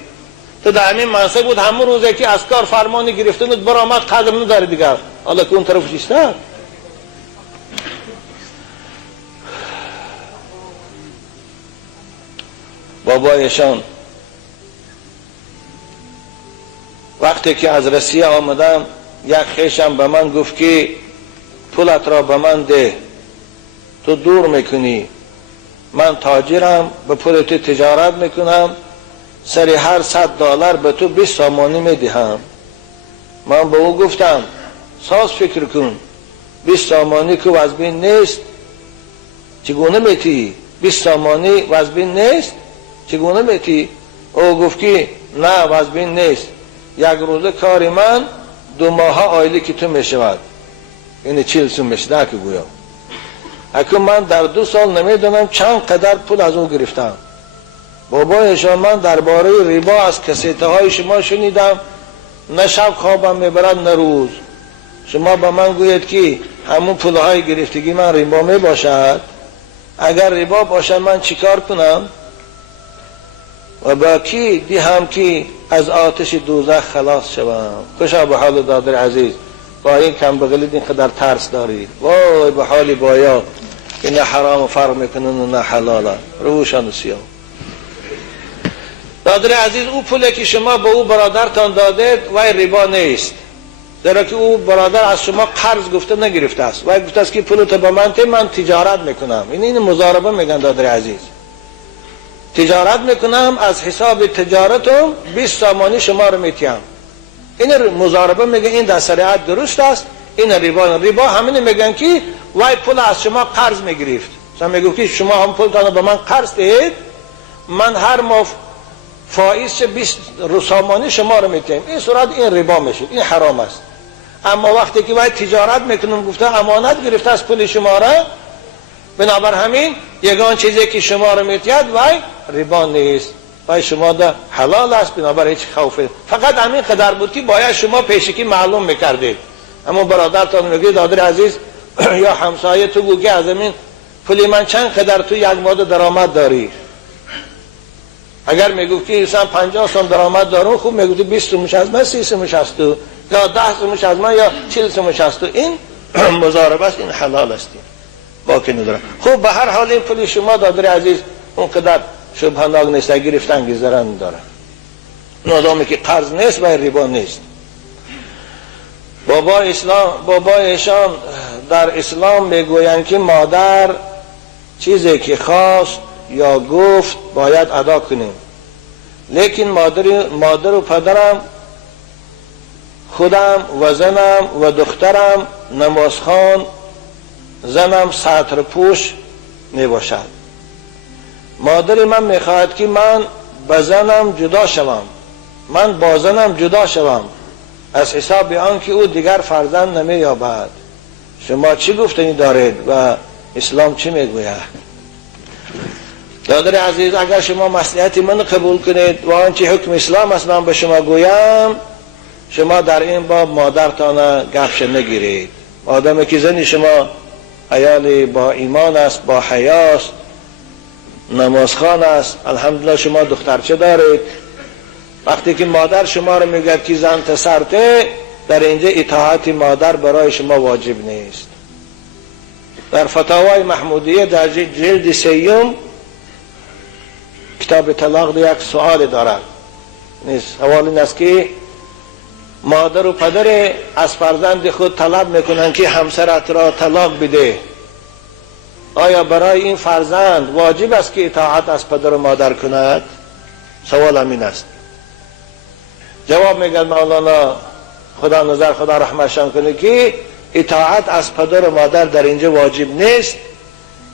تو در همین منصب بود همون روزه که از کار فرمانی گرفته بود برآمد قدر نداره دیگر. حالا که اون طرفش ایستاد. بابایشان وقتی که از روسیه آمدم یک خیشم به من گفت که پولت را به من ده، تو دور میکنی، من تاجرم به پول تو تجارت میکنم، سری هر $100 به تو 20 سامانی میدهم. من به او گفتم ساز فکر کن، 20 سامانی که وزبین نیست چگونه میتی؟ 20 سامانی وزبین نیست چگونه میتی؟ او گفت که نه وزبین نیست، یک روزه کاری من 2 ماه آیلی که تو میشود، یعنی 40 سوم میشه نه که گویم. اکنون من در 2 سال نمیدونم چند قدر پول از او گرفتم. بابایشان من درباره ریبا از کسیته های شما شنیدم، نه شب خوابم میبرد نه روز. شما به من گوید که همون پولهای گرفتگی من ریبا می باشد، اگر ریبا باشد من چیکار کنم و با کی دیهم که از آتش دوزخ خلاص شوم؟ خوشا به حال دادر عزیز، با این کم بغلید این قدر ترس دارید. وای به حال بایا که نه حرام فرق میکنن و نه حلالا، روشان سیاه. دادر عزیز، او پولی که شما به او برادرتان دادید وای ریبا نیست، زیرا که او برادر از شما قرض گفته نگرفته است. وای گفته است که پولت به من ته، من تجارت میکنم. این مضاربه میگن دادر عزیز، تجارت میکنم، از حساب تجارتم 20 سامانی شما رو میتیم. این مضاربه میگن، این در شریعت درست است. این ریبا همین میگن که وای پول از شما قرض میگرفت، مثلا میگه که شما هم پولتان به من قرض دهید، من هر ماه فائز 20 سامانی شما رو میتیم. این صورت این ریبا میشه، این حرام است. اما وقتی که وای تجارت میکنم گفته امانت گرفته از پول شما را، بنابر همین یگان چیزی که شما رو میتید وای ریبا نیست، وای شما ده حلال است، بنابر هیچ خوفه. فقط همین قدر بود که باید شما پیشکی معلوم میکردید. اما برادرتان میگه دادر عزیز یا همسایه تو گو که از همین پولی من چند قدر تو یک ماه درآمد داری؟ اگر میگو که مثلا 50 سوم درآمد دارم، خوب میگو 20 سومش از من، 30 سومش از تو، یا 10 سومش از من، یا 40 سومش از تو. این مضاربه است، این حلال است، باقی نداره. خوب به هر حال این پول شما دادر عزیز اونقدر شبهناک نیست، گرفتن ضرر نداره. نادامی که قرض نیست و ریبا نیست. بابا ایشان در اسلام میگویند که مادر چیزی که خواست یا گفت باید ادا کنیم، لیکن مادر و پدرم، خودم و زنم و دخترم نمازخوان، زنم سطر پوش می باشد. مادر من می خواهد که من با زنم جدا شوم، من با زنم جدا شوم، از حساب آن که او دیگر فرزند نمی یابد. شما چی گفتنی دارید و اسلام چی می گوید؟ دادر عزیز، اگر شما مصلحت من قبول کنید و آنچه حکم اسلام است من به شما گویم، شما در این باب مادرتان گپش نگیرید. آدمی که زنی شما عیال با ایمان است، با حیاست، نمازخوان است، الحمدلله شما دخترچه دارید، وقتی که مادر شما رو میگه که زن تسرته، در اینجا اطاعت مادر برای شما واجب نیست. در فتاوای محمودیه در جلد 3 کتاب طلاق یک سوال دارد. سوال این است که مادر و پدر از فرزند خود طلب میکنند که همسرت را طلاق بده، آیا برای این فرزند واجب است که اطاعت از پدر و مادر کند؟ سوال همین است. جواب میگه مولانا خدا نظر خدا رحمتشان کنه که اطاعت از پدر و مادر در اینجا واجب نیست.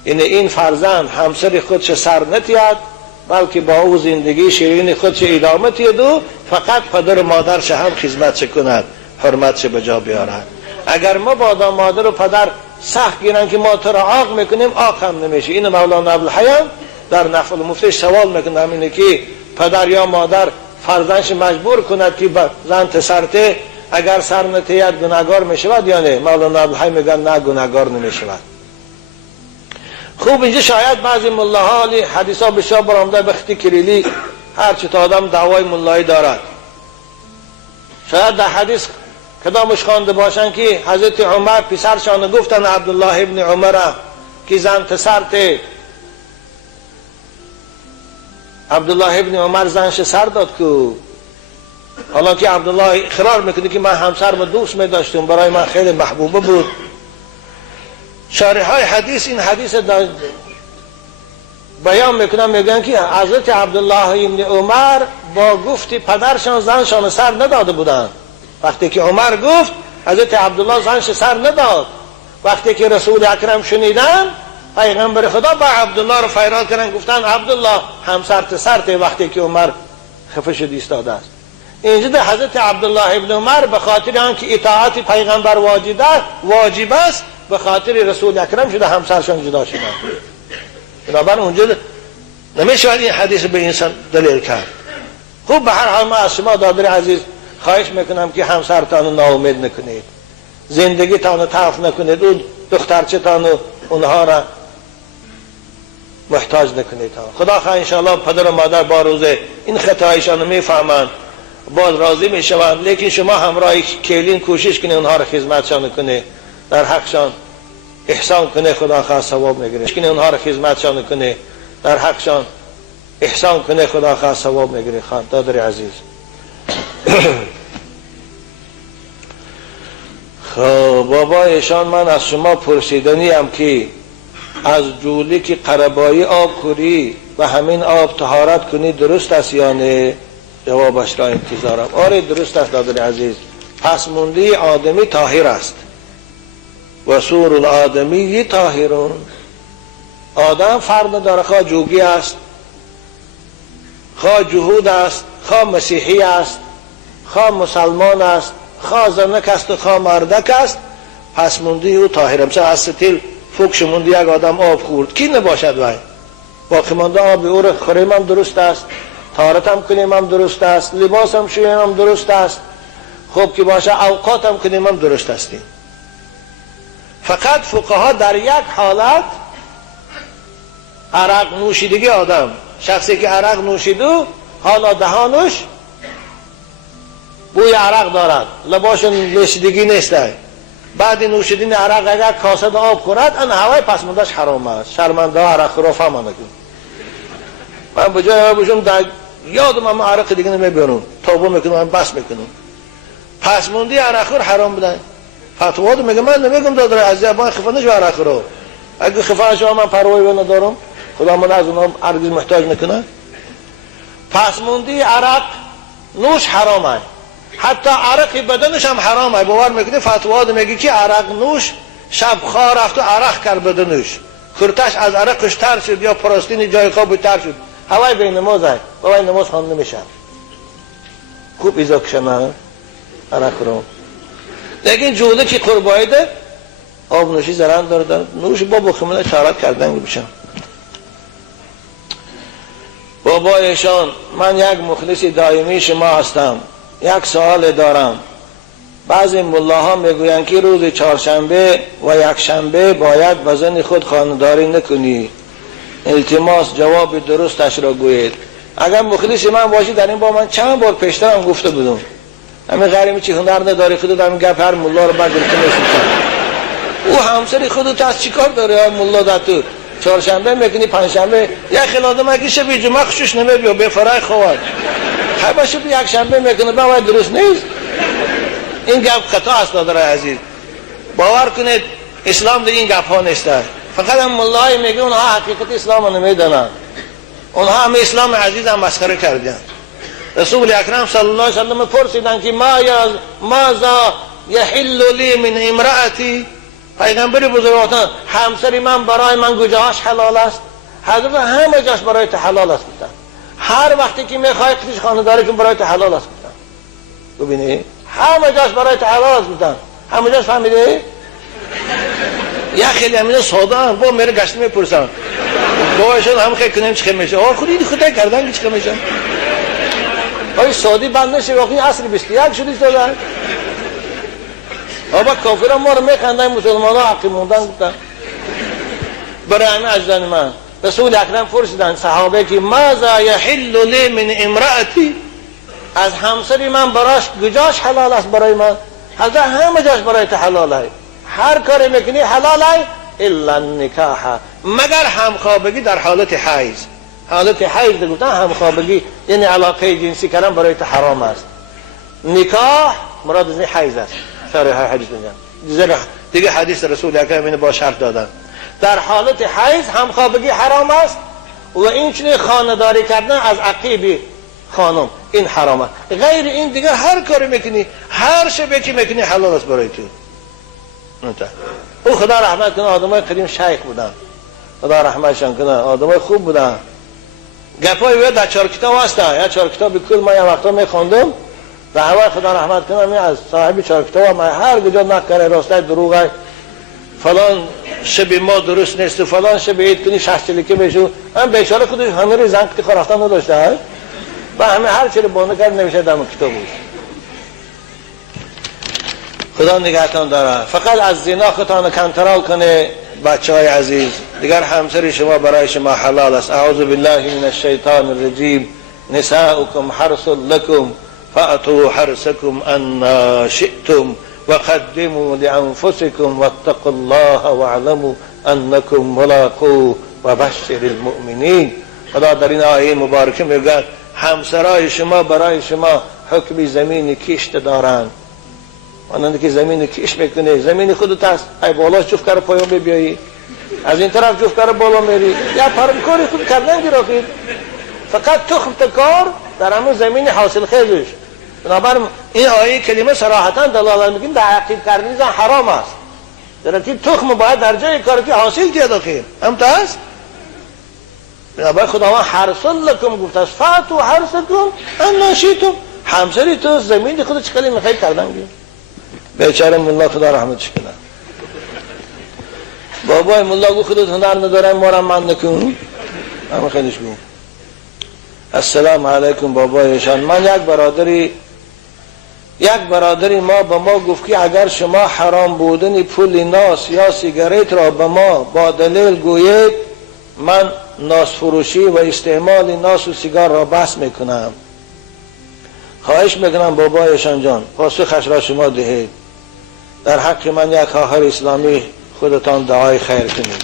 این فرزند همسر خودش سر نتید، بلکه با او زندگی شیرین خودش ادامه تید و فقط پدر و مادرش هم خدمتش کند، حرمتش به جا بیارد. اگر ما با مادر و پدر سخت گیرن که ما تو را عاق میکنیم، عاق هم نمیشه. این مولانا ابوالحیان در نفل مفتش سوال میکنه، همینه که پدر یا مادر فرزندش مجبور کند که زن تسرته، اگر سر نتید گناهگار میشود یا نه؟ مولانا ابوالحیان میگن نه، گناهگار نمیشود. خوب اینجا شاید بعضی ملاها حدیث ها بسیار برآمده بختی کلیلی، هر چه تا آدم دعوای ملایی دارد، شاید در حدیث کدامش خوانده باشن که حضرت عمر پسرشان گفتن عبدالله ابن عمر که زن تسرته، عبدالله ابن عمر زنش سر داد که حالا که عبدالله اقرار میکنه که من همسرم دوست میداشتم، برای من خیلی محبوبه بود. شارح های حدیث این حدیث بیان میکنن، میگن که حضرت عبدالله ابن عمر با گفت پدرشان زنشان سر نداده بودند، وقتی که عمر گفت حضرت عبدالله زنش سر نداد. وقتی که رسول اکرم شنیدن پیغمبر خدا با عبدالله رو فریاد کردن گفتن عبدالله همسرت سرته. وقتی که عمر خفه شد ایستاده است. اینجا حضرت عبدالله ابن عمر به خاطر آنکه اطاعت پیغمبر واجب است به خاطر رسول اکرم شده همسرشان جدا شدن. بنابراین اونجا نمیشه این حدیث به انسان دلیل کرد. خوب به هر حال ما از شما دادر عزیز خواهش میکنم که همسرتان رو ناامید نکنید، زندگیتان رو تلخ نکنید، اون دخترچه‌تان و اونها را محتاج نکنید. خدا خواه انشاءالله پدر و مادر با روزه این خطایشان رو میفهمند باز راضی میشوند، لیکن شما همراه کلین کوشش کنید اونها را خدمتشان کنید، در حقشان احسان کنه، خدا خواه ثواب میگیره. کنه اونها را خدمتشان کنه، در حقشان احسان کنه، خدا خواه ثواب میگیره. دادر عزیز خب بابا ایشان من از شما پرسیدنی هم که از جولی که قربایی آب کوری و همین آب طهارت کنی درست است یا نه؟ جوابش را انتظارم. آره درست است دادر عزیز. پس مونده آدمی طاهر است و سور الآدمی طاهرون. آدم فرق نداره، خواه جوگی است، خواه جهود است، خواه مسیحی است، خواه مسلمان است، خواه زنک است و خواه مردک است، پس مونده او طاهر. مثلا از ستیل فوکش مونده یک آدم آب خورد کی نباشد وای باقی مانده آب او را خوریم هم درست است، طهارت هم کنیم هم درست است، لباس هم شویم هم درست است، خوب که باشه اوقات هم کنیم هم درست استیم. فقط فقها در یک حالت عرق نوشیدگی آدم، شخصی که عرق نوشیدو حالا دهانش بوی عرق دارد، لباش نوشیدگی نیست، بعد نوشیدن عرق اگر کاسه آب خورد ان هوای پس موندهش حرام است. شرمنده ها عرق رو فهمانه کن. من بجای باشم در یادم اما عرق دیگه نمیبرم، توبه میکنم، من بس میکنم، پس موندی عرق خور حرام بدن. فتوا دو میگه من نمیگم دادر عزیز من خفه نشو عرق رو، اگه خفه نشو من پروایی ندارم، خدا من از اونها هرگز محتاج نکنه. پس موندی عرق نوش حرامه، حتی عرق بدنش هم حرامه. باور میکنی فتوا دو میگه که عرق نوش شب خواه رفت و عرق کرد بدنش، خورتش از عرقش تر شد یا پراستین جای خواب تر شد، هوای به نماز های بابای نماز خوان نمیشه. خوب ایزا کشنه عرق رو. لیکن جوله که قربایی ده آب نوشی زران دارد، نوش بابا خمینه چارت کردن بشن. بابا ایشان من یک مخلص دائمی شما هستم، یک سوال دارم. بعضی ملاها میگویند که روز چهارشنبه و یک شنبه باید به زن خود خانه‌داری نکنی. التماس جواب درستش را گویید. اگر مخلص من باشی در این با من چند بار پیشتر هم گفته بودم. همین غریمی چی هنر نداری خودت همین گپ هر ملا رو بعد گرفته میشن. او همسری خودت از چیکار داره ملا در تو؟ چهارشنبه میکنی پنجشنبه یک خلاده مگه شب جمعه خوشش نمیاد به فرای خواد. هر شب یک شنبه میکنه باید درست نیست. این گپ خطا است دادر عزیز. باور کنید اسلام در این گپ ها نیست. فقط هم ملای میگه اونها حقیقت اسلام رو نمیدونن. اونها هم اسلام عزیز هم مسخره کردن. رسول اکرم صلی الله علیه و سلم پرسیدن که ماذا یحل لی من امرأتی؟ پیغمبر بزرگواران همسری من برای من کجاش حلال است؟ حضرت همه جاش برای تو حلال است گفتن. هر وقتی که میخوای خودش خانه‌داری کن برای تو حلال است گفتن. ببینی همه جاش برای تو حلال است گفتن. همه جاش فهمیده؟ یا خیلی همین ساده هم با میره گشت میپرسن باهاشون هم خیلی کنیم چی میشه. خودی خدا کردن چی میشه؟ آیا سادی بند نشه واقعی عصر 21 شدی دادن. آبا کافر ما رو میخندن مسلمان ها حقی موندن گفتن. برای همین عزیزان من رسول اکرم پرسیدن صحابه که ماذا یحل لی من امرأتی؟ از همسری من براش کجاش حلال است برای من؟ حضرت همه جاش برای تو حلال است. هر کاری میکنی حلال است الا النکاح، مگر همخوابگی در حالت حیض. حالت حیض گفتن همخوابگی یعنی علاقه جنسی کردن برای تو حرام است. نکاح مراد از حیض است. شارح حدیث میگن دیگه حدیث رسول اکرم اینو با شرط دادن. در حالت حیض همخوابگی حرام است و این چنین خانه‌داری کردن از عقیب خانم این حرام است. غیر این دیگر هر کاری میکنی هر شبه که میکنی حلال است برای تو. او خدا رحمت کنه، آدمای قدیم شیخ بودن، خدا رحمتشان کنه، آدمای خوب بودن. گپای وی در 4 کتاب هستن، یا 4 کتاب کل ما یه وقتا میخوندم و هوا خدا رحمت کنه می از صاحب 4 کتاب ما هر کجا نکره راسته دروغه فلان شب ما درست نیست، فلان شب عید کنی 60 چلیکه بشو. هم بیچاره خودش همه رو زنگ که رفتن نداشته و همه هر چی رو بانه کرد نمیشه در کتاب بود. خدا نگهتان داره. فقط از زنا خودتان کنترل کنه بچه های عزیز. دیگر همسر شما برای شما حلال است. اعوذ بالله من الشیطان الرجیم. نساؤکم حرث لکم فأتوا حرثکم ان شئتم وقدموا لانفسکم واتقوا الله واعلموا انکم ملاقوه وبشر المؤمنین. خدا در این آیه مبارکه میگه همسرای شما برای شما حکم زمین کشت دارند. مانند که زمین کش میکنه، زمین خودت هست، ای بالا جفت کار پایان بیایی، از این طرف جفت کار بالا میری، یا پرمکاری خود کردن گرافید. فقط تخم تکار در همون زمین حاصل خیزش. بنابراین این آیه کلمه صراحتا دلالت میکنه در عقیب کردن زن حرام است. در این تخم باید در جای کاری که حاصل تیادا کنیم. همتا هست؟ بنابراین خداوند حرث لکم گفت است فأتوا حرثکم ان شئتم. همسری تو زمین خودت چکلی میخوای کردن گیر. بیچاره مولا خدا رحمتش کنه. بابای مولا گو خودت هنر نداره ما را من نکن. همه خیلیش گو. السلام علیکم بابایشان. من یک برادری ما به ما گفت که اگر شما حرام بودن پول ناس یا سیگاریت را به ما با دلیل گویید من ناس فروشی و استعمال ناس و سیگار را بس میکنم. خواهش میکنم بابایشان جان پاسخش را شما دهید. در حق من یک خواهر اسلامی خودتان دعای خیر کنید.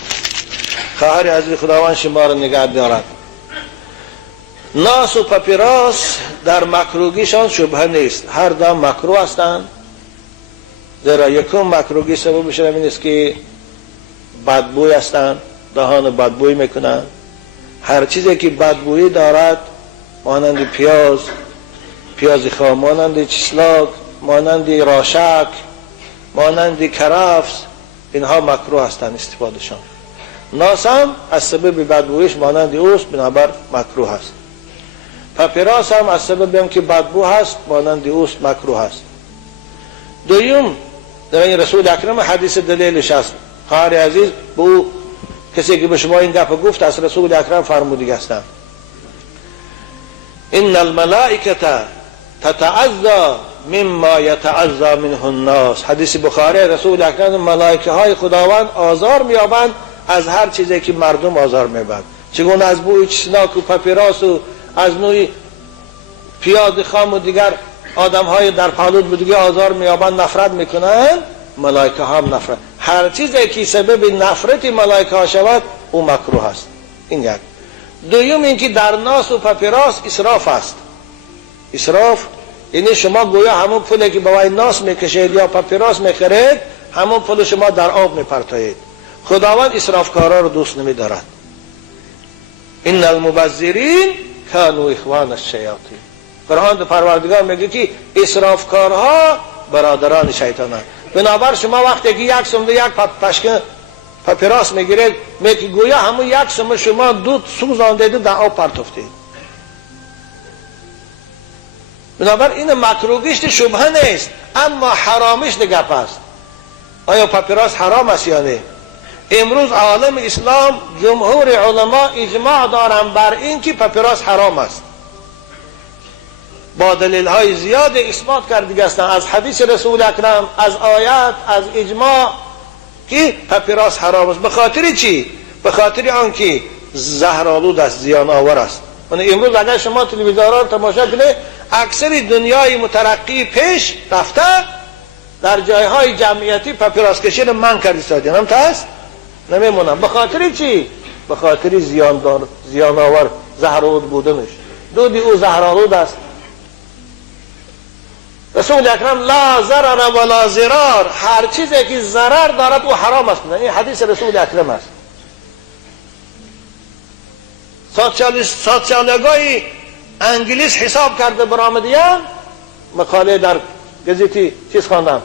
خواهر عزیز خداوند شما را نگه دارد. ناس و پاپیراس در مکروگیشان شبهه نیست، هر دو مکروه هستند. زیرا یکم مکروگی سببش این است که بدبوی هستند، دهان بدبوی میکنند. هر چیزی که بدبویی دارد مانند پیاز خام، مانند چسلاک، مانند راشک، مانند کرفس، اینها مکروه هستند استفادهشان. ناس هم از سبب بدبویش مانند اوست، بنابر مکروه است. پاپیراس هم از سبب هم که بدبو هست مانند اوست مکروه است. دویم در این رسول اکرم حدیث دلیلش است. خواهر عزیز به او کسی که به شما این گپ گفت از رسول اکرم فرموده هستند ان الملائکه تتعزى مما يتعزى منه الناس. حدیث بخاری رسول اکرم ملائکه های خداوند آزار می‌یابند از هر چیزی که مردم آزار می‌یابند. چگونه از بوی چسناک و پاپیراس و از نوعی پیاز خام و دیگر آدم های در پالود بودگی آزار میابند نفرت میکنند، ملائکه هم نفرت. هر چیزی که سبب نفرت ملائکه ها شود او مکروه است. این یک. دوم اینکه در ناس و پاپیراس اسراف است. اسراف یعنی شما گویا همون پولی که برای ناس میکشید یا پاپیراس میخرید همون پول شما در آب میپرتایید. خداوند اسرافکارا رو دوست نمیدارد. ان المبذرین کانوا اخوان الشیاطین. قرآن پروردگار میگه که اسرافکارها برادران شیطانند. بنابر شما وقتی که یک سوم یک پشکه پاپیراس میگیرید میگه گویا همون یک سوم شما دو سوزاندید در آب پرتافتید. بنابر این مکروهیش شبهه نیست، اما حرامش گپ است. آیا پاپیراس حرام است یا نه؟ امروز عالم اسلام جمهور علما اجماع دارند بر این که پاپیراس حرام است. با دلیل های زیاد اثبات کرده هستند از حدیث رسول اکرم، از آیات، از اجماع که پاپیراس حرام است. به خاطر چی؟ به خاطر آنکه زهرآلود است، زیان آور است. امروز اگر شما تلویزیون‌ها رو تماشا کنید اکثر دنیای مترقی پیش رفته در جایهای جمعیتی پاپیراس کشی رو من کرده سادین هم هست نمیمونم. به خاطر چی؟ به خاطر زیان آور زهرآلود بودنش. دودی او زهرآلود است. رسول اکرم لا ضرر ولا ضرار، هر چیزی که ضرر دارد او حرام است. این حدیث رسول اکرم است. سوسیالگاهی انگلیس حساب کرده برآمدیان مقاله در گزیتی چیز خواندم،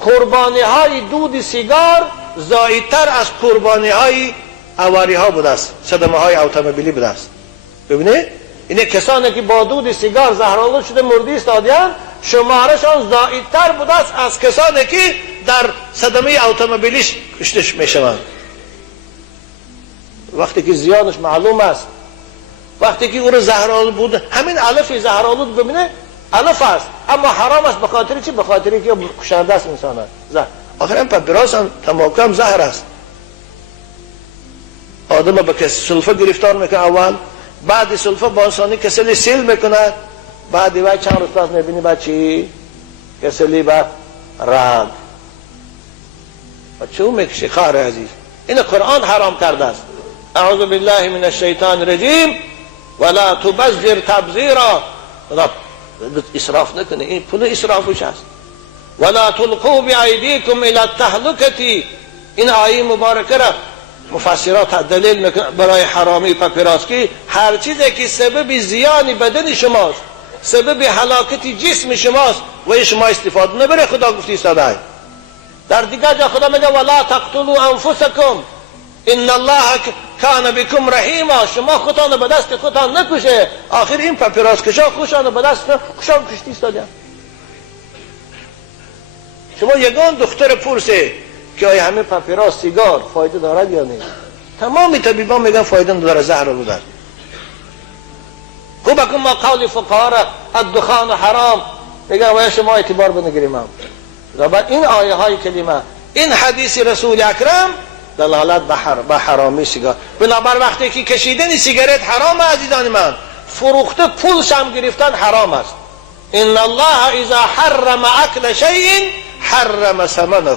قربانی های دود سیگار زایدتر از قربانی های اواری ها بوده است، صدمه های اتومبیلی بوده است. ببینید اینه کسانی که با دود سیگار زهرآلود شده مردی استادیان شمارشان زایدتر بوده است از کسانی که در صدمه اتومبیلیش کشته میشوند. وقتی که زیانش معلوم است، وقتی که او رو زهرآلود بود، همین علف زهرآلود ببینه علف است اما حرام است. به خاطر چی؟ به خاطر که کشنده است انسان است. زهر آخر هم پاپیروس هم تنباکو هم زهر است. آدم به سلفه گرفتار میکنه اول، بعد سلفه با انسانی کسلی سیل میکند، بعد وای چند روز پس میبینی بعد چی؟ کسلی بعد رگ و چون میکشی. خواهر عزیز این قرآن حرام کرده است. اعوذ بالله من الشیطان الرجیم ولا تبذر تبذیرا، اسراف نکنه، این پول اسرافش است. ولا تلقوا بایدیکم الی التهلکه، این آیه مبارکه را مفسرات دلیل میکنه برای حرامی پاپیراس که هر چیزی که سبب زیان بدن شماست، سبب هلاکت جسم شماست و شما استفاده نبره. خدا گفتی صدای در دیگر جا خدا میگه ولا تقتلوا انفسکم ان الله کان بكم رحیما، شما خودتان به دست خودتان نکشه. آخر این پاپیراس کشا خودشان به دست خودشان کشتی استادن. شما یگان دختر پرسه که آیا همه پاپیراس سیگار فایده دارد یا نه؟ تمامی طبیبان میگن فایده نداره، زهر آلوده است. خوب ما قول فقها را الدخان حرام میگن و شما اعتبار بنگیریم. بعد این آیه های کلمه، این حدیث رسول اکرم دلالت به حرامی سیگار. بنابر وقتی که کشیدن سیگارت حرام عزیزان من، فروخته پولش هم گرفتن حرام است. ان الله اذا حرم اکل شیء حرم ثمنه،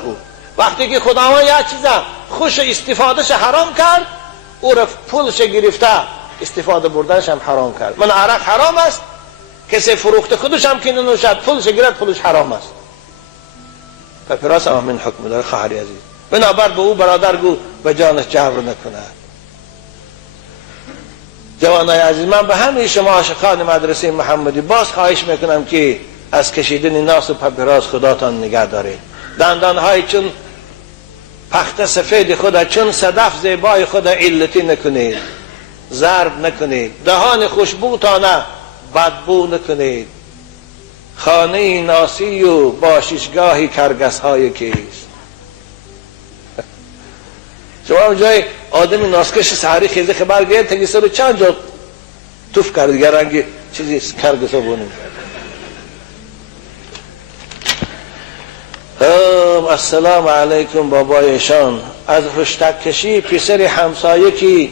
وقتی که خداوند یک چیز خوش استفادهش حرام کرد، او را پولش گرفته استفاده بردنش هم حرام کرد. من عرق حرام است، کسی فروخته خودش هم که ننوشد پولش گرفت پولش حرام است. پاپیراس هم من حکم داره خواهر عزیز. بنابر به او برادر گو به جانش جبر نکنه. جوانای عزیز من به همه شما عاشقان مدرسه محمدی باز خواهش میکنم که از کشیدن ناس و پاپیراس خداتان نگه دارید. دندانهای چون پخت سفید خود، چون صدف زیبای خود علتی نکنید، ضرب نکنید. دهان خوشبوتانه بدبو نکنید. خانه ناسی و باششگاهی کرگس‌های کیست. شما جای آدمی ناسکش سحری خیزه خبر گرد تگی سر چند جا توف کرد دیگر رنگی چیزی کرگسا بونیم. السلام علیکم بابایشان. از هشتک کشی پسر همسایه که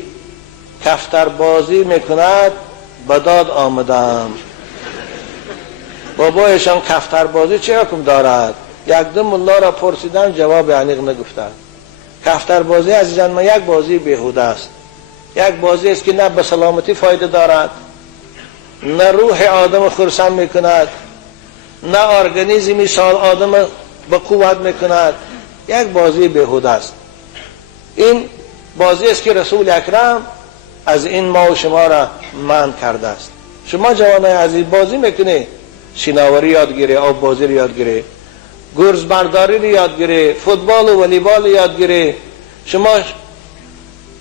کفتر بازی میکند به داد آمدم. بابایشان کفتر بازی چه حکم دارد؟ یک دو ملا را پرسیدن جواب عنیق نگفتند. کفتر بازی عزیزان ما یک بازی بیهوده است، یک بازی است که نه به سلامتی فایده دارد، نه روح آدم خرسند میکند، نه ارگانیسمی سال آدم به قوت میکند. یک بازی بیهوده است. این بازی است که رسول اکرم از این ما و شما را منع کرده است. شما جوانای عزیز بازی میکنه، شناوری یاد گیره، آب بازی رو یاد گیره، گرز برداری رو یاد گیره، فوتبال و والیبال رو یاد گیره، شما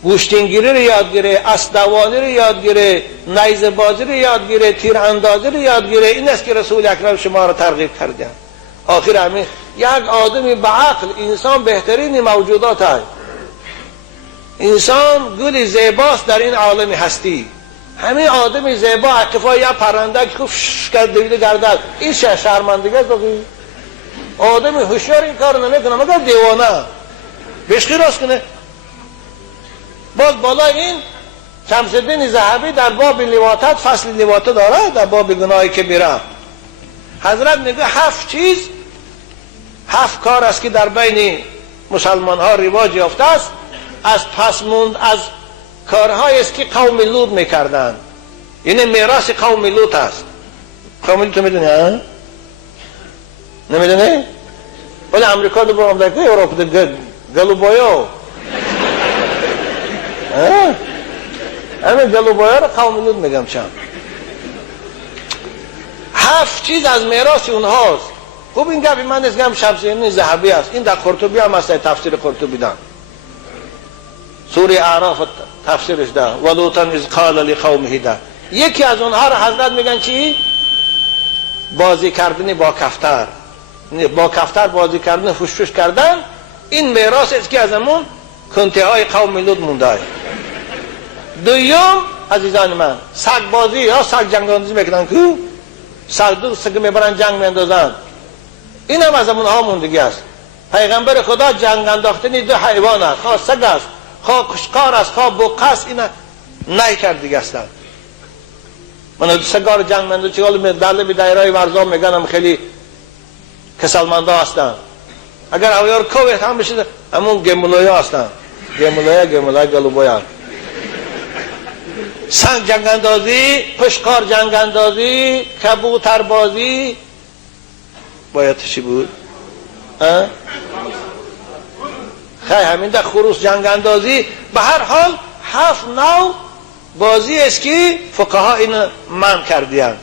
گوشتینگیری رو یاد گیره، اسدوانی رو یاد گیره، نیزه بازی رو یاد گیره، تیر اندازی رو یاد گیره. این است که رسول اکرم شما را ترغیب کرده. آخر همین یک آدمی به عقل، انسان بهترین موجودات است. انسان گل زیباست در این عالم هستی. همین آدمی زیبا اکفای یا پرنده که خوب شکست دویده گردد، این شرمندگی است. آدمی هوشیار این کار نمیکنه مگر دیوانه بشقی راست کنه. باز بالا این شمس الدین ذهبی در باب لواطت فصل لواطت داره، در باب گناه کبیره حضرت میگه 7 چیز، 7 کار است که در بین مسلمان ها رواج یافته است، از پسموند از کارهایی است که قوم لوط میکردند. یعنی میراث قوم لوط است. قوم لوط میدونی ها؟ نمیدونی؟ ولی امریکا دو برام داره که اروپا ده گلوبایا همه گلوبایا رو قوم لوط میگم چند. 7 چیز از میراث اونهاست. خوب این گفی من نیست، گم شمسیانی ذهبی است، این در قرطبی هم هست، تفسیر قرطبی دارم، سوره اعراف تفسیرش ده، ولوطا اذ قال لقومه ده. یکی از اونها رو حضرت میگن چی؟ بازی کردن با کفتر، با کفتر بازی کردن، فشفش کردن. این میراث است که از همون کنته های قوم لوط مونده. دوم عزیزان من، سگ بازی یا سگ جنگاندازی میکنن که سگ میبرن جنگ میاندازن، این هم از همونها موندگی است. پیغمبر خدا جنگ انداختنی دو حیوان است، خواه سگ است، خواه کشکار است، خواه بوق است، این نه کرد دیگه هستند. من سگار جنگ میاندازن چیکار دل به دایره ورزا میگن خیلی کسلمنده هستند. اگر هویار کوه هم بشه همون گمولویا هستند، گمولای گلوبویا. سنگ جنگ اندازی، پشکار جنگ اندازی، کبوتر بازی، باید چی بود؟ خیلی همین در خروس جنگ اندازی. به هر حال 7 نوع بازی است که فقها این منع کردیان،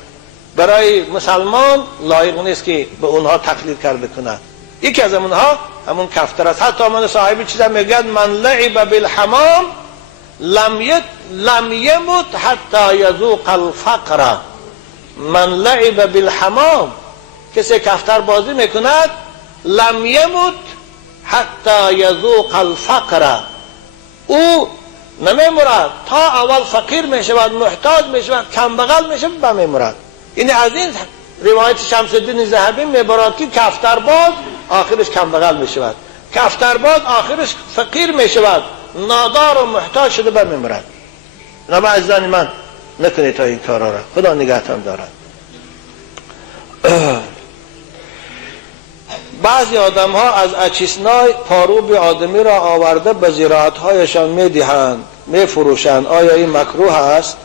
برای مسلمان لایق نیست که به اونها تقلید کرده کنند. یکی از اونها همون کفتر است. حتی من صاحبی چیزا میگن من لعب بالحمام لم یمت حتی یذوق الفقر. من لعب بالحمام، کسی کفتر بازی میکند، لم یمت حتی یذوق الفقر، او نمیمرد تا اول فقیر میشود، محتاج میشود، کمبغل میشود و میمرد. یعنی از این روایت شمس الدین ذهبی میبرد که کفتر باز آخرش کمبغل میشود، کفتر باز آخرش فقیر میشود، نادار و محتاج شده بر میمرد. نبا عزیزان من نکنید تا این کارا را، خدا نگهتان دارد. بعضی آدم ها از اچیسنای پاروب آدمی را آورده به زراعت هایشان میدهند، میفروشند. آیا این مکروه است؟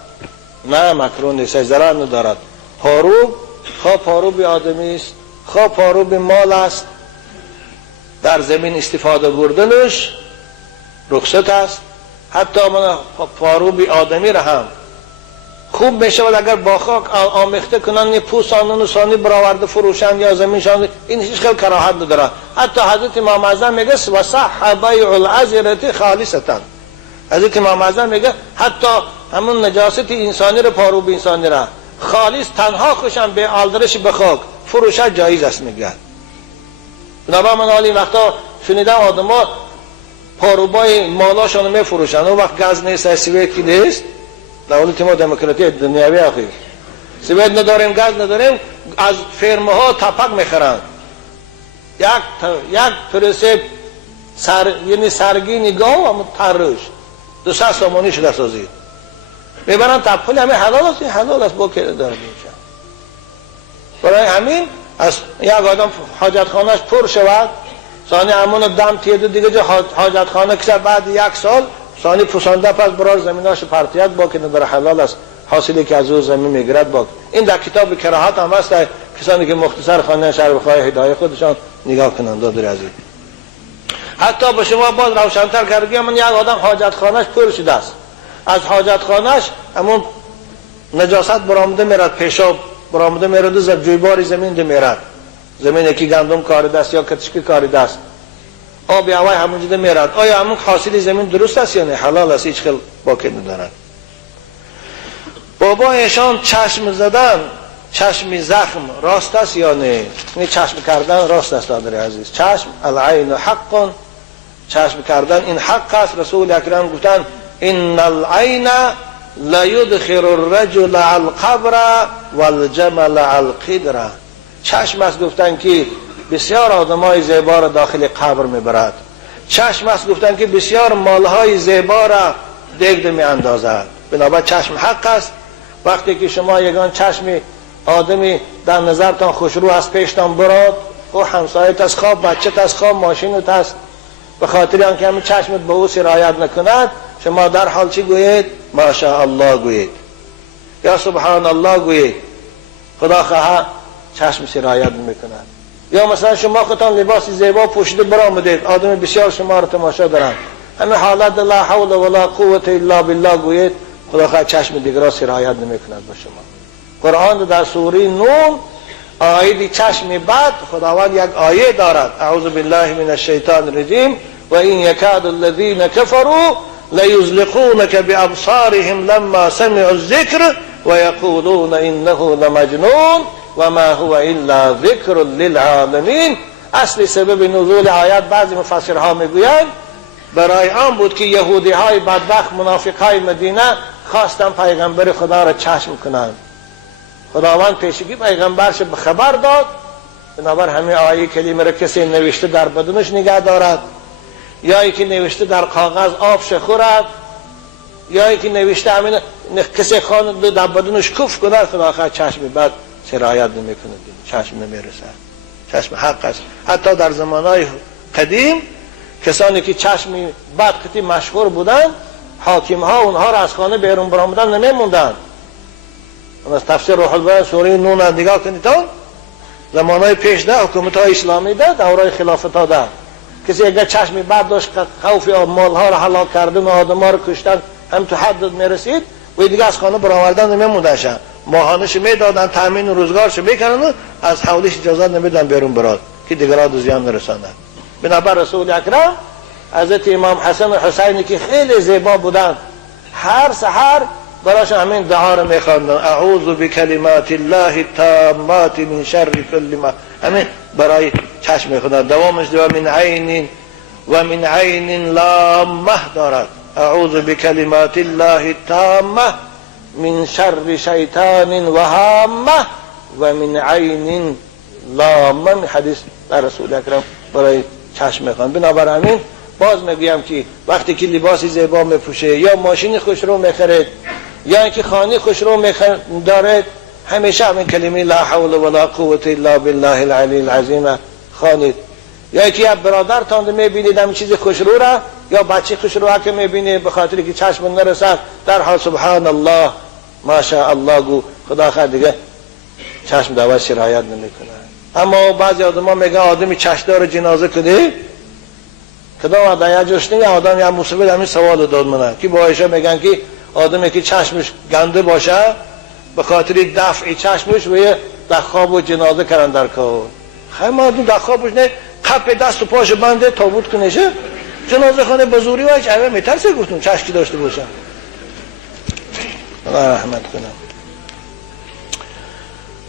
نه مکروه نیست، ضرر ندارد. پاروب خواه پاروب آدمی است، خواه پاروب مال است، در زمین استفاده بردنش رخصت است. حتی من پاروب آدمی را هم خوب میشود اگر با خاک آمیخته کنن، پوستان و سانی برآورده فروشند یا زمینشان، این هیچ خیلی کراهت نداره. حتی حضرت امام اعظم میگه وصح بیع العذرة خالصة. حضرت امام اعظم میگه حتی همون نجاست انسانی را، پاروب انسانی را خالص تنها خوشن به آلدرش به خاک فروشت جایز است میگه. بنابراین من حالی وقتا شنیدم آدما پاروبای مالاشون میفروشن، اون وقت گاز نیست، سویت کی نیست، دولت ما دموکراتی دنیوی آخی، سویت نداریم، گاز نداریم، از فرمه ها تپک میخرند. یک پرسه یعنی سرگی نگاه و ترش 200 سامانی شده سازید میبرن تپل. همه حلال است، این حلال است با که داره میشن. برای همین از یک آدم حاجت خانهش پر شود، ثانی همون دم تیدو دیگه جا حاجت خانه کسر بعد 1 سال ثانی پسانده پس برار زمیناش پرتیت با که نداره حلال است، حاصلی که از او زمین میگرد با. این در کتاب کراهات هم هست، کسانی که مختصر خانه شهر بخواه هدایه خودشان نگاه کنند. دادر عزیز حتی به شما باز روشنتر کردگی، من یک آدم حاجت خانهش پر شده است، از حاجت خانهش همون نجاست برآمده میرد، پیشاب برآمده میرد، از جویباری زمین ده میرد، زمین که گندم کاری است یا کتشکی کاری است، آب هوای همونجا ده میرد. آیا همون حاصل زمین درست است یا نه؟ حلال است، هیچ خیل باکی ندارد. بابا ایشان چشم زدن، چشمی زخم راست است یا نه؟ این چشم کردن راست است دادر عزیز. چشم العین حق، چشم کردن این حق است. رسول اکرم گفتن ان العین لا يدخل الرجل القبر والجمل القدر. چشم است گفتن که بسیار آدمای زیبا را داخل قبر میبرد. چشم است گفتن که بسیار مالهای زیبا را دیگده می اندازد. بنابراین چشم حق است. وقتی که شما یگان چشم آدمی در نظرتان خوشرو از پیشتان براد، او همسایت از خواب، بچت از خواب، ماشینت است، به خاطر آنکه همین چشمت به او سرایت نکند، شما در حال چی گویید؟ ماشاء الله گویید یا سبحان الله گویید. خدا خواه چشم سرایت میکند. یا مثلا شما خودتان لباس زیبا پوشیده برآمدید، آدم بسیار شما را تماشا دارند، همین حالت لا حول ولا قوت الا بالله گویید، خدا خواه چشم دیگر را سرایت نمیکند به شما. قرآن در سوره نون آید چشم بد خداوند یک آیه دارد. اعوذ بالله من الشیطان الرجیم و این یکاد الذین کفروا لیزلقونک بابصارهم لما سمعوا الذکر و یقولون انه لمجنون و ما هو الا ذکر للعالمین. اصل سبب نزول آیات بعضی مفسرها میگویند برای آن بود که یهودی های بدبخت منافق های مدینه خواستن پیغمبر خدا را چشم کنند. خداوند پیشگی پیغمبرش به خبر داد، بنابر همین آیه کریمه را کسی نوشته در بدنش نگه دارد، یا ای که نوشته در کاغذ آبش خورد، یا ای که نوشته همین کسی خواند در بدنش کف کند، خدا آخر چشم بد سرایت نمیکنه، چشم نمیرسد، چشم حق است. حتی در زمانهای قدیم کسانی که چشم بد خیلی مشهور بودند، حاکم ها اونها را از خانه بیرون برآمدن نمیموندند. از تفسیر روح البیان سوره نون نگاه کنید تا زمانهای پیش ده حکومت های اسلامی ده دورای خلافت ها ده کسی اگر چشم بد داشت خوف مال ها را هلاک کردن و آدم ها را کشتن هم تو حد میرسید و دیگه از خانه برآوردن نمیموندن، ماهانش میدادن، تامین روزگارش میکردن و از حولش اجازه نمیدن بیرون براد که دیگران زیان نرساندن. بنابر رسول اکرم حضرت امام حسن و حسینی که خیلی زیبا بودند هر سحر براش همین دعا رو میخواندن، اعوذ بکلمات الله التامات من شر کل ما، همین برای چشم میخواندن. دوامش دعا من عین لامه دارد، اعوذ بکلمات الله التامه من شر شیطان و هامه و من عین لامه. حدیث در رسول اکرم برای چشم میخواند. بنابر همین باز میگویم که وقتی که لباسی زیبا میپوشه یا ماشین خوشرو میخرید یا اینکه خانه خوشرو دارد، همیشه همین کلمه لا حول ولا قوة الا بالله العلی العظیم خوانید. یا اینکه یک برادرتان میبینید همین چیز خوشرو را یا بچه خوشرو را که میبینید به خاطر که چشم نرسد در حال سبحان الله ماشاء الله گو، خدا خیر دیگه چشم دعوت شرایت نمیکنه. اما بعضی آدم میگن آدمی چشمدار جنازه کنه کدام در یک جشنی آدم یا مصیبت همین سوال داد منه که با عایشه میگن که آدمی که چشمش گنده باشه به خاطر دفع چشمش و یه دخاب و جنازه کردن در کار. خیلی مردم دخابش نه قپ دست و پاش بنده تابوت کنشه جنازه خانه بزوری و همه میترسه گفتون چشکی داشته باشن. الله رحمت کنم.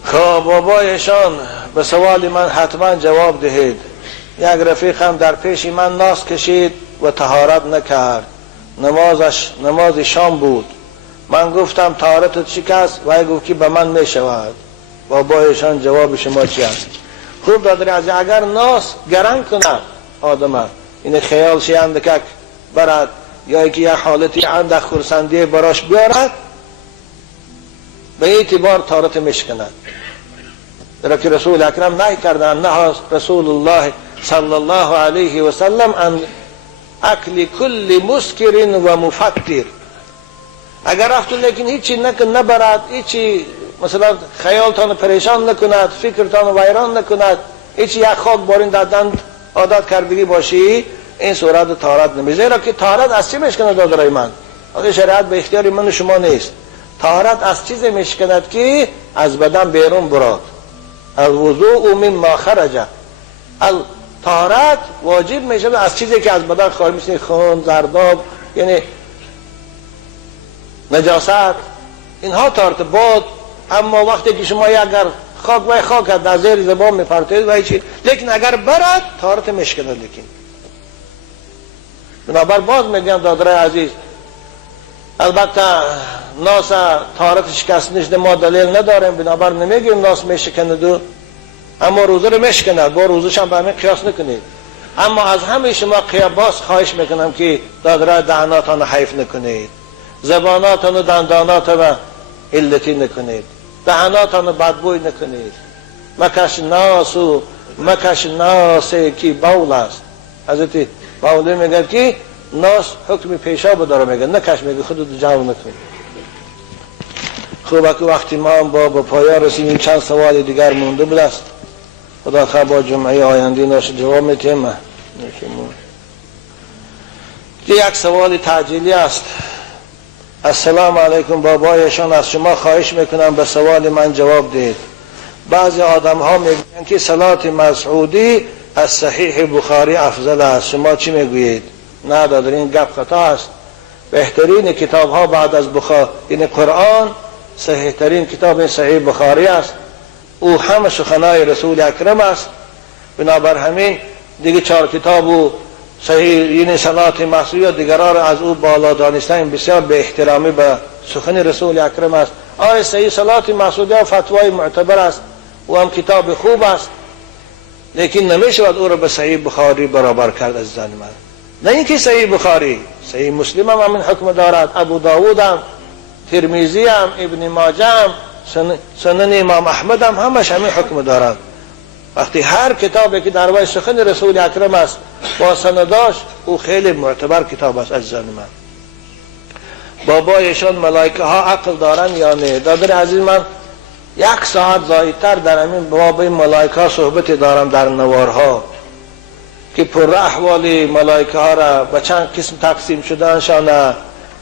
خب بابایشان به سوال من حتما جواب دهید. یک رفیقم در پیش من ناس کشید و طهارت نکرد، نماز شام بود. من گفتم طهارتت شکست و گفت که به من می شود. بابایشان جواب شما چی است؟ خوب دادری از اگر ناس گرم کنه آدم این خیال اندکک برد یا که یک حالتی اندک خورسندی براش بیارد به اعتبار طهارت میشکند. در که رسول اکرم نهی کردن، نه رسول الله صلی الله علیه و سلم ان اکل کل مسکر و مفتر. اگر رفتون لیکن هیچی نبرد، هیچی مثلا خیالتان پریشان نکند، فکرتان ویران نکند، هیچی یک خاک بارین دادن عادت کردگی باشی، این صورت طهارت نمیشه. زیرا که طهارت از چی میشکند دادرای من؟ آخه شریعت به اختیار من و شما نیست. طهارت از چیزی میشکند که از بدن بیرون براد. الوضوء مما خرج. طهارت واجب میشه از چیزی که از بدن خارج میشه، خون، زرداب، یعنی نجاست، اینها طهارت باد. اما وقتی که شما اگر خاک و خاک در زیر زبان میپرتید و هیچی، لیکن اگر برد طهارت میشکنه. لیکن بنابر باز میگم دادرای عزیز، البته ناس طهارت شکستنش ما دلیل نداریم، بنابر نمیگیم ناس میشکند، اما روزه رو میشکند، با روزش هم به همین قیاس نکنید. اما از همه شما باز خواهش میکنم که دادرای دهناتان حیف نکنید، زباناتان و دنداناتان علتی نکنید، دهناتان بدبوی نکنید. مکش ناسه کی باول است. حضرت باولی میگه که ناس حکم پیشاب داره، میگه نکش، میگه خودت جمع نکن. خوبه که وقتی ما هم با پایان رسیدیم، چند سوال دیگر مونده بود است. خدا خواهد با جمعه آینده ناش جواب میتیم. یک سوال تعجیلی است. السلام علیکم بابایشان، از شما خواهش میکنم به سوال من جواب دهید. بعضی آدم ها میگن که صلات مسعودی از صحیح بخاری افضل است. شما چی میگویید؟ نه دادر، این گپ خطا است. بهترین کتاب ها بعد از بخاری، این قرآن صحیح ترین کتاب صحیح بخاری است. او همه سخنای رسول اکرم است. بنابر همین دیگه 4 کتاب و صحیح این صلات مسعودی و دیگران از او بالا دانستن بسیار به احترامی به سخن رسول اکرم است. آیا صحیح صلات مسعودی و فتوای معتبر است و هم کتاب خوب است، لیکن نمیشود او را به صحیح بخاری برابر کرد عزیزان من. نه اینکه صحیح بخاری، صحیح مسلم هم همین حکم دارد، ابو داود هم، ترمذی هم، ابن ماجه هم، سنن امام احمد هم همش همین حکم دارد. وقتی هر کتابی که در وی سخن رسول اکرم است با سنداش، او خیلی معتبر کتاب است عزیزان من. بابایشان ملائکه ها عقل دارن یا نه؟ دادر عزیز من 1 ساعت زایدتر در همین باب ملائکه ها صحبت دارم در نوارها که پر احوال ملائکه ها را به چند قسم تقسیم شدنشان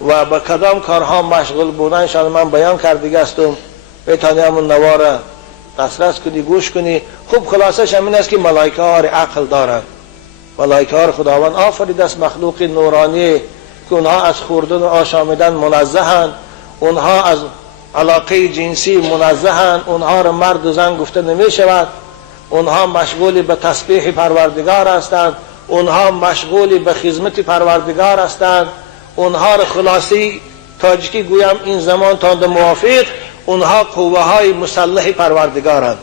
و به کدام کارها مشغول بودنشان من بیان کرده استم. بتانی همون نوار دسترس کنی، گوش کنی. خوب خلاصش همین است که ملائکه ها عقل دارند. ملائکه ها خداوند آفریده است مخلوق نورانی که اونها از خوردن و آشامیدن منزهند، اونها از علاقه جنسی منزهند، اونها را مرد و زن گفته نمی شود، اونها مشغول به تسبیح پروردگار هستند، اونها مشغول به خدمت پروردگار هستند، اونها را خلاصی تاجیکی گویم این زمان تا موافق اونها قوه های مسلح پروردگارند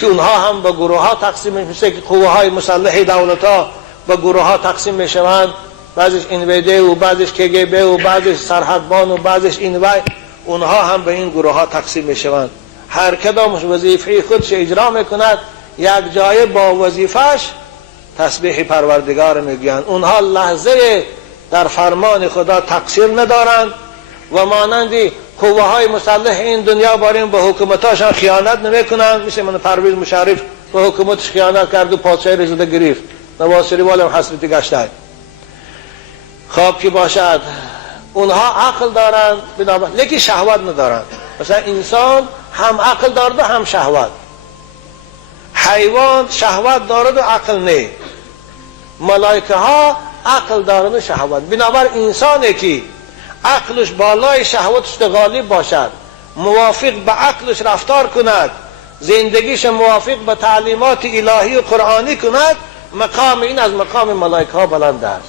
که اونها هم به گروه ها تقسیم میشه که قوه های مسلح دولت ها به گروه ها تقسیم میشوند، بعضیش اینویده و بعضیش KGB و بعضیش سرحدبان و بعضیش اینوی، اونها هم به این گروه ها تقسیم میشوند. هر کدامش وظیفه خودش اجرا میکند، یک جای با وظیفهش تسبیح پروردگار میگویند. اونها لحظه در فرمان خدا تقصیر ندارند و مانند قوه های مسلح این دنیا باریم به حکومتاشان خیانت نمیکنند. مثل من پرویز مشرف به حکومتش خیانت کرد و پادشاهی را زده گرفت، نواز شریف هم حسرتی گشته. خواب که باشد اونها عقل دارند لیکن شهوت ندارند. مثلا انسان هم عقل دارد و هم شهوت. حیوان شهوت دارد و عقل نه. ملائکه ها عقل دارد و شهوت. بنابر انسانی که عقلش بالای شهوتش غالب باشد، موافق به عقلش رفتار کند، زندگیش موافق به تعلیمات الهی و قرآنی کند، مقام این از مقام ملائکه ها بلند است.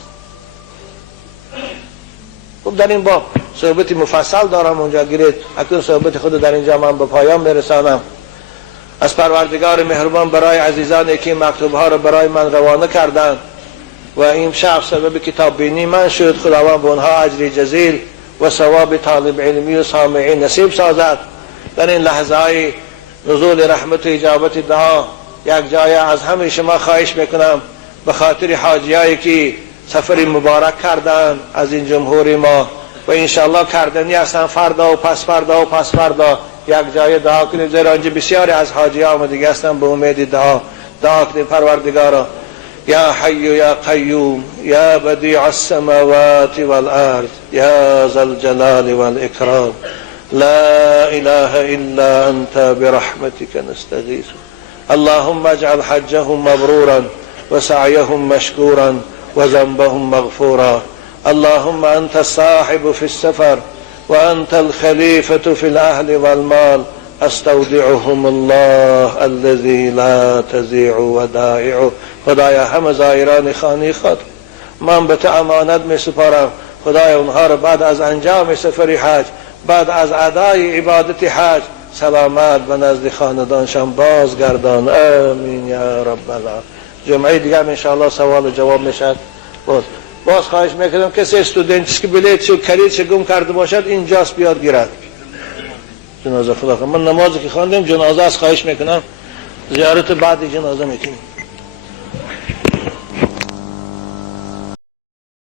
خب در این باب صحبت مفصل دارم اونجا گیرید، اکنون صحبت خود در اینجا من به پایان میرسانم. از پروردگار مهربان برای عزیزانی که مکتوب ها را برای من روانه کردند و این شخص سبب کتاب بینی من شد، خداوند به اونها اجر جزیل و ثواب طالب علمی و سامعین نصیب سازد. در این لحظه های نزول رحمت و اجابت دعا یک جای از همه شما خواهش میکنم به خاطر حاجیایی که سفر مبارک کردن از این جمهور ما و انشاءالله کردنی هستن فردا و پس فردا و پس فردا، یک جای دعا کنید، زیرا آنجا بسیاری از حاجی آمدگی هستن به امید دعا کنید. پروردگارا یا حی یا قیوم یا بدیع السماوات والارض یا ذا الجلال والاکرام لا اله الا انت برحمتك نستغیث. اللهم اجعل حجهم مبرورا وسعيهم مشكورا وذنبهم مغفورا. اللهم أنت الصاحب في السفر وأنت الخليفة في الأهل والمال، استودعهم الله الذي لا تضيع ودائعه. خدایا همه زائران خانه خود من به تو امانت می سپارم. خدایا اونها را بعد از انجام سفر حج، بعد از ادای عبادت حج سلامت به نزد خاندانشان بازگردان. آمین یا رب العالمین. جمعه دیگه ان شاء الله سوال و جواب میشد. باز خواهش میکنم کسی استودنتش که بلیتش و کلیدش گم کرده باشد اینجاست بیاد گیرد. جنازه خدا کنم. من نمازی که خواندم جنازه است، خواهش میکنم زیارت بعد جنازه میکنیم.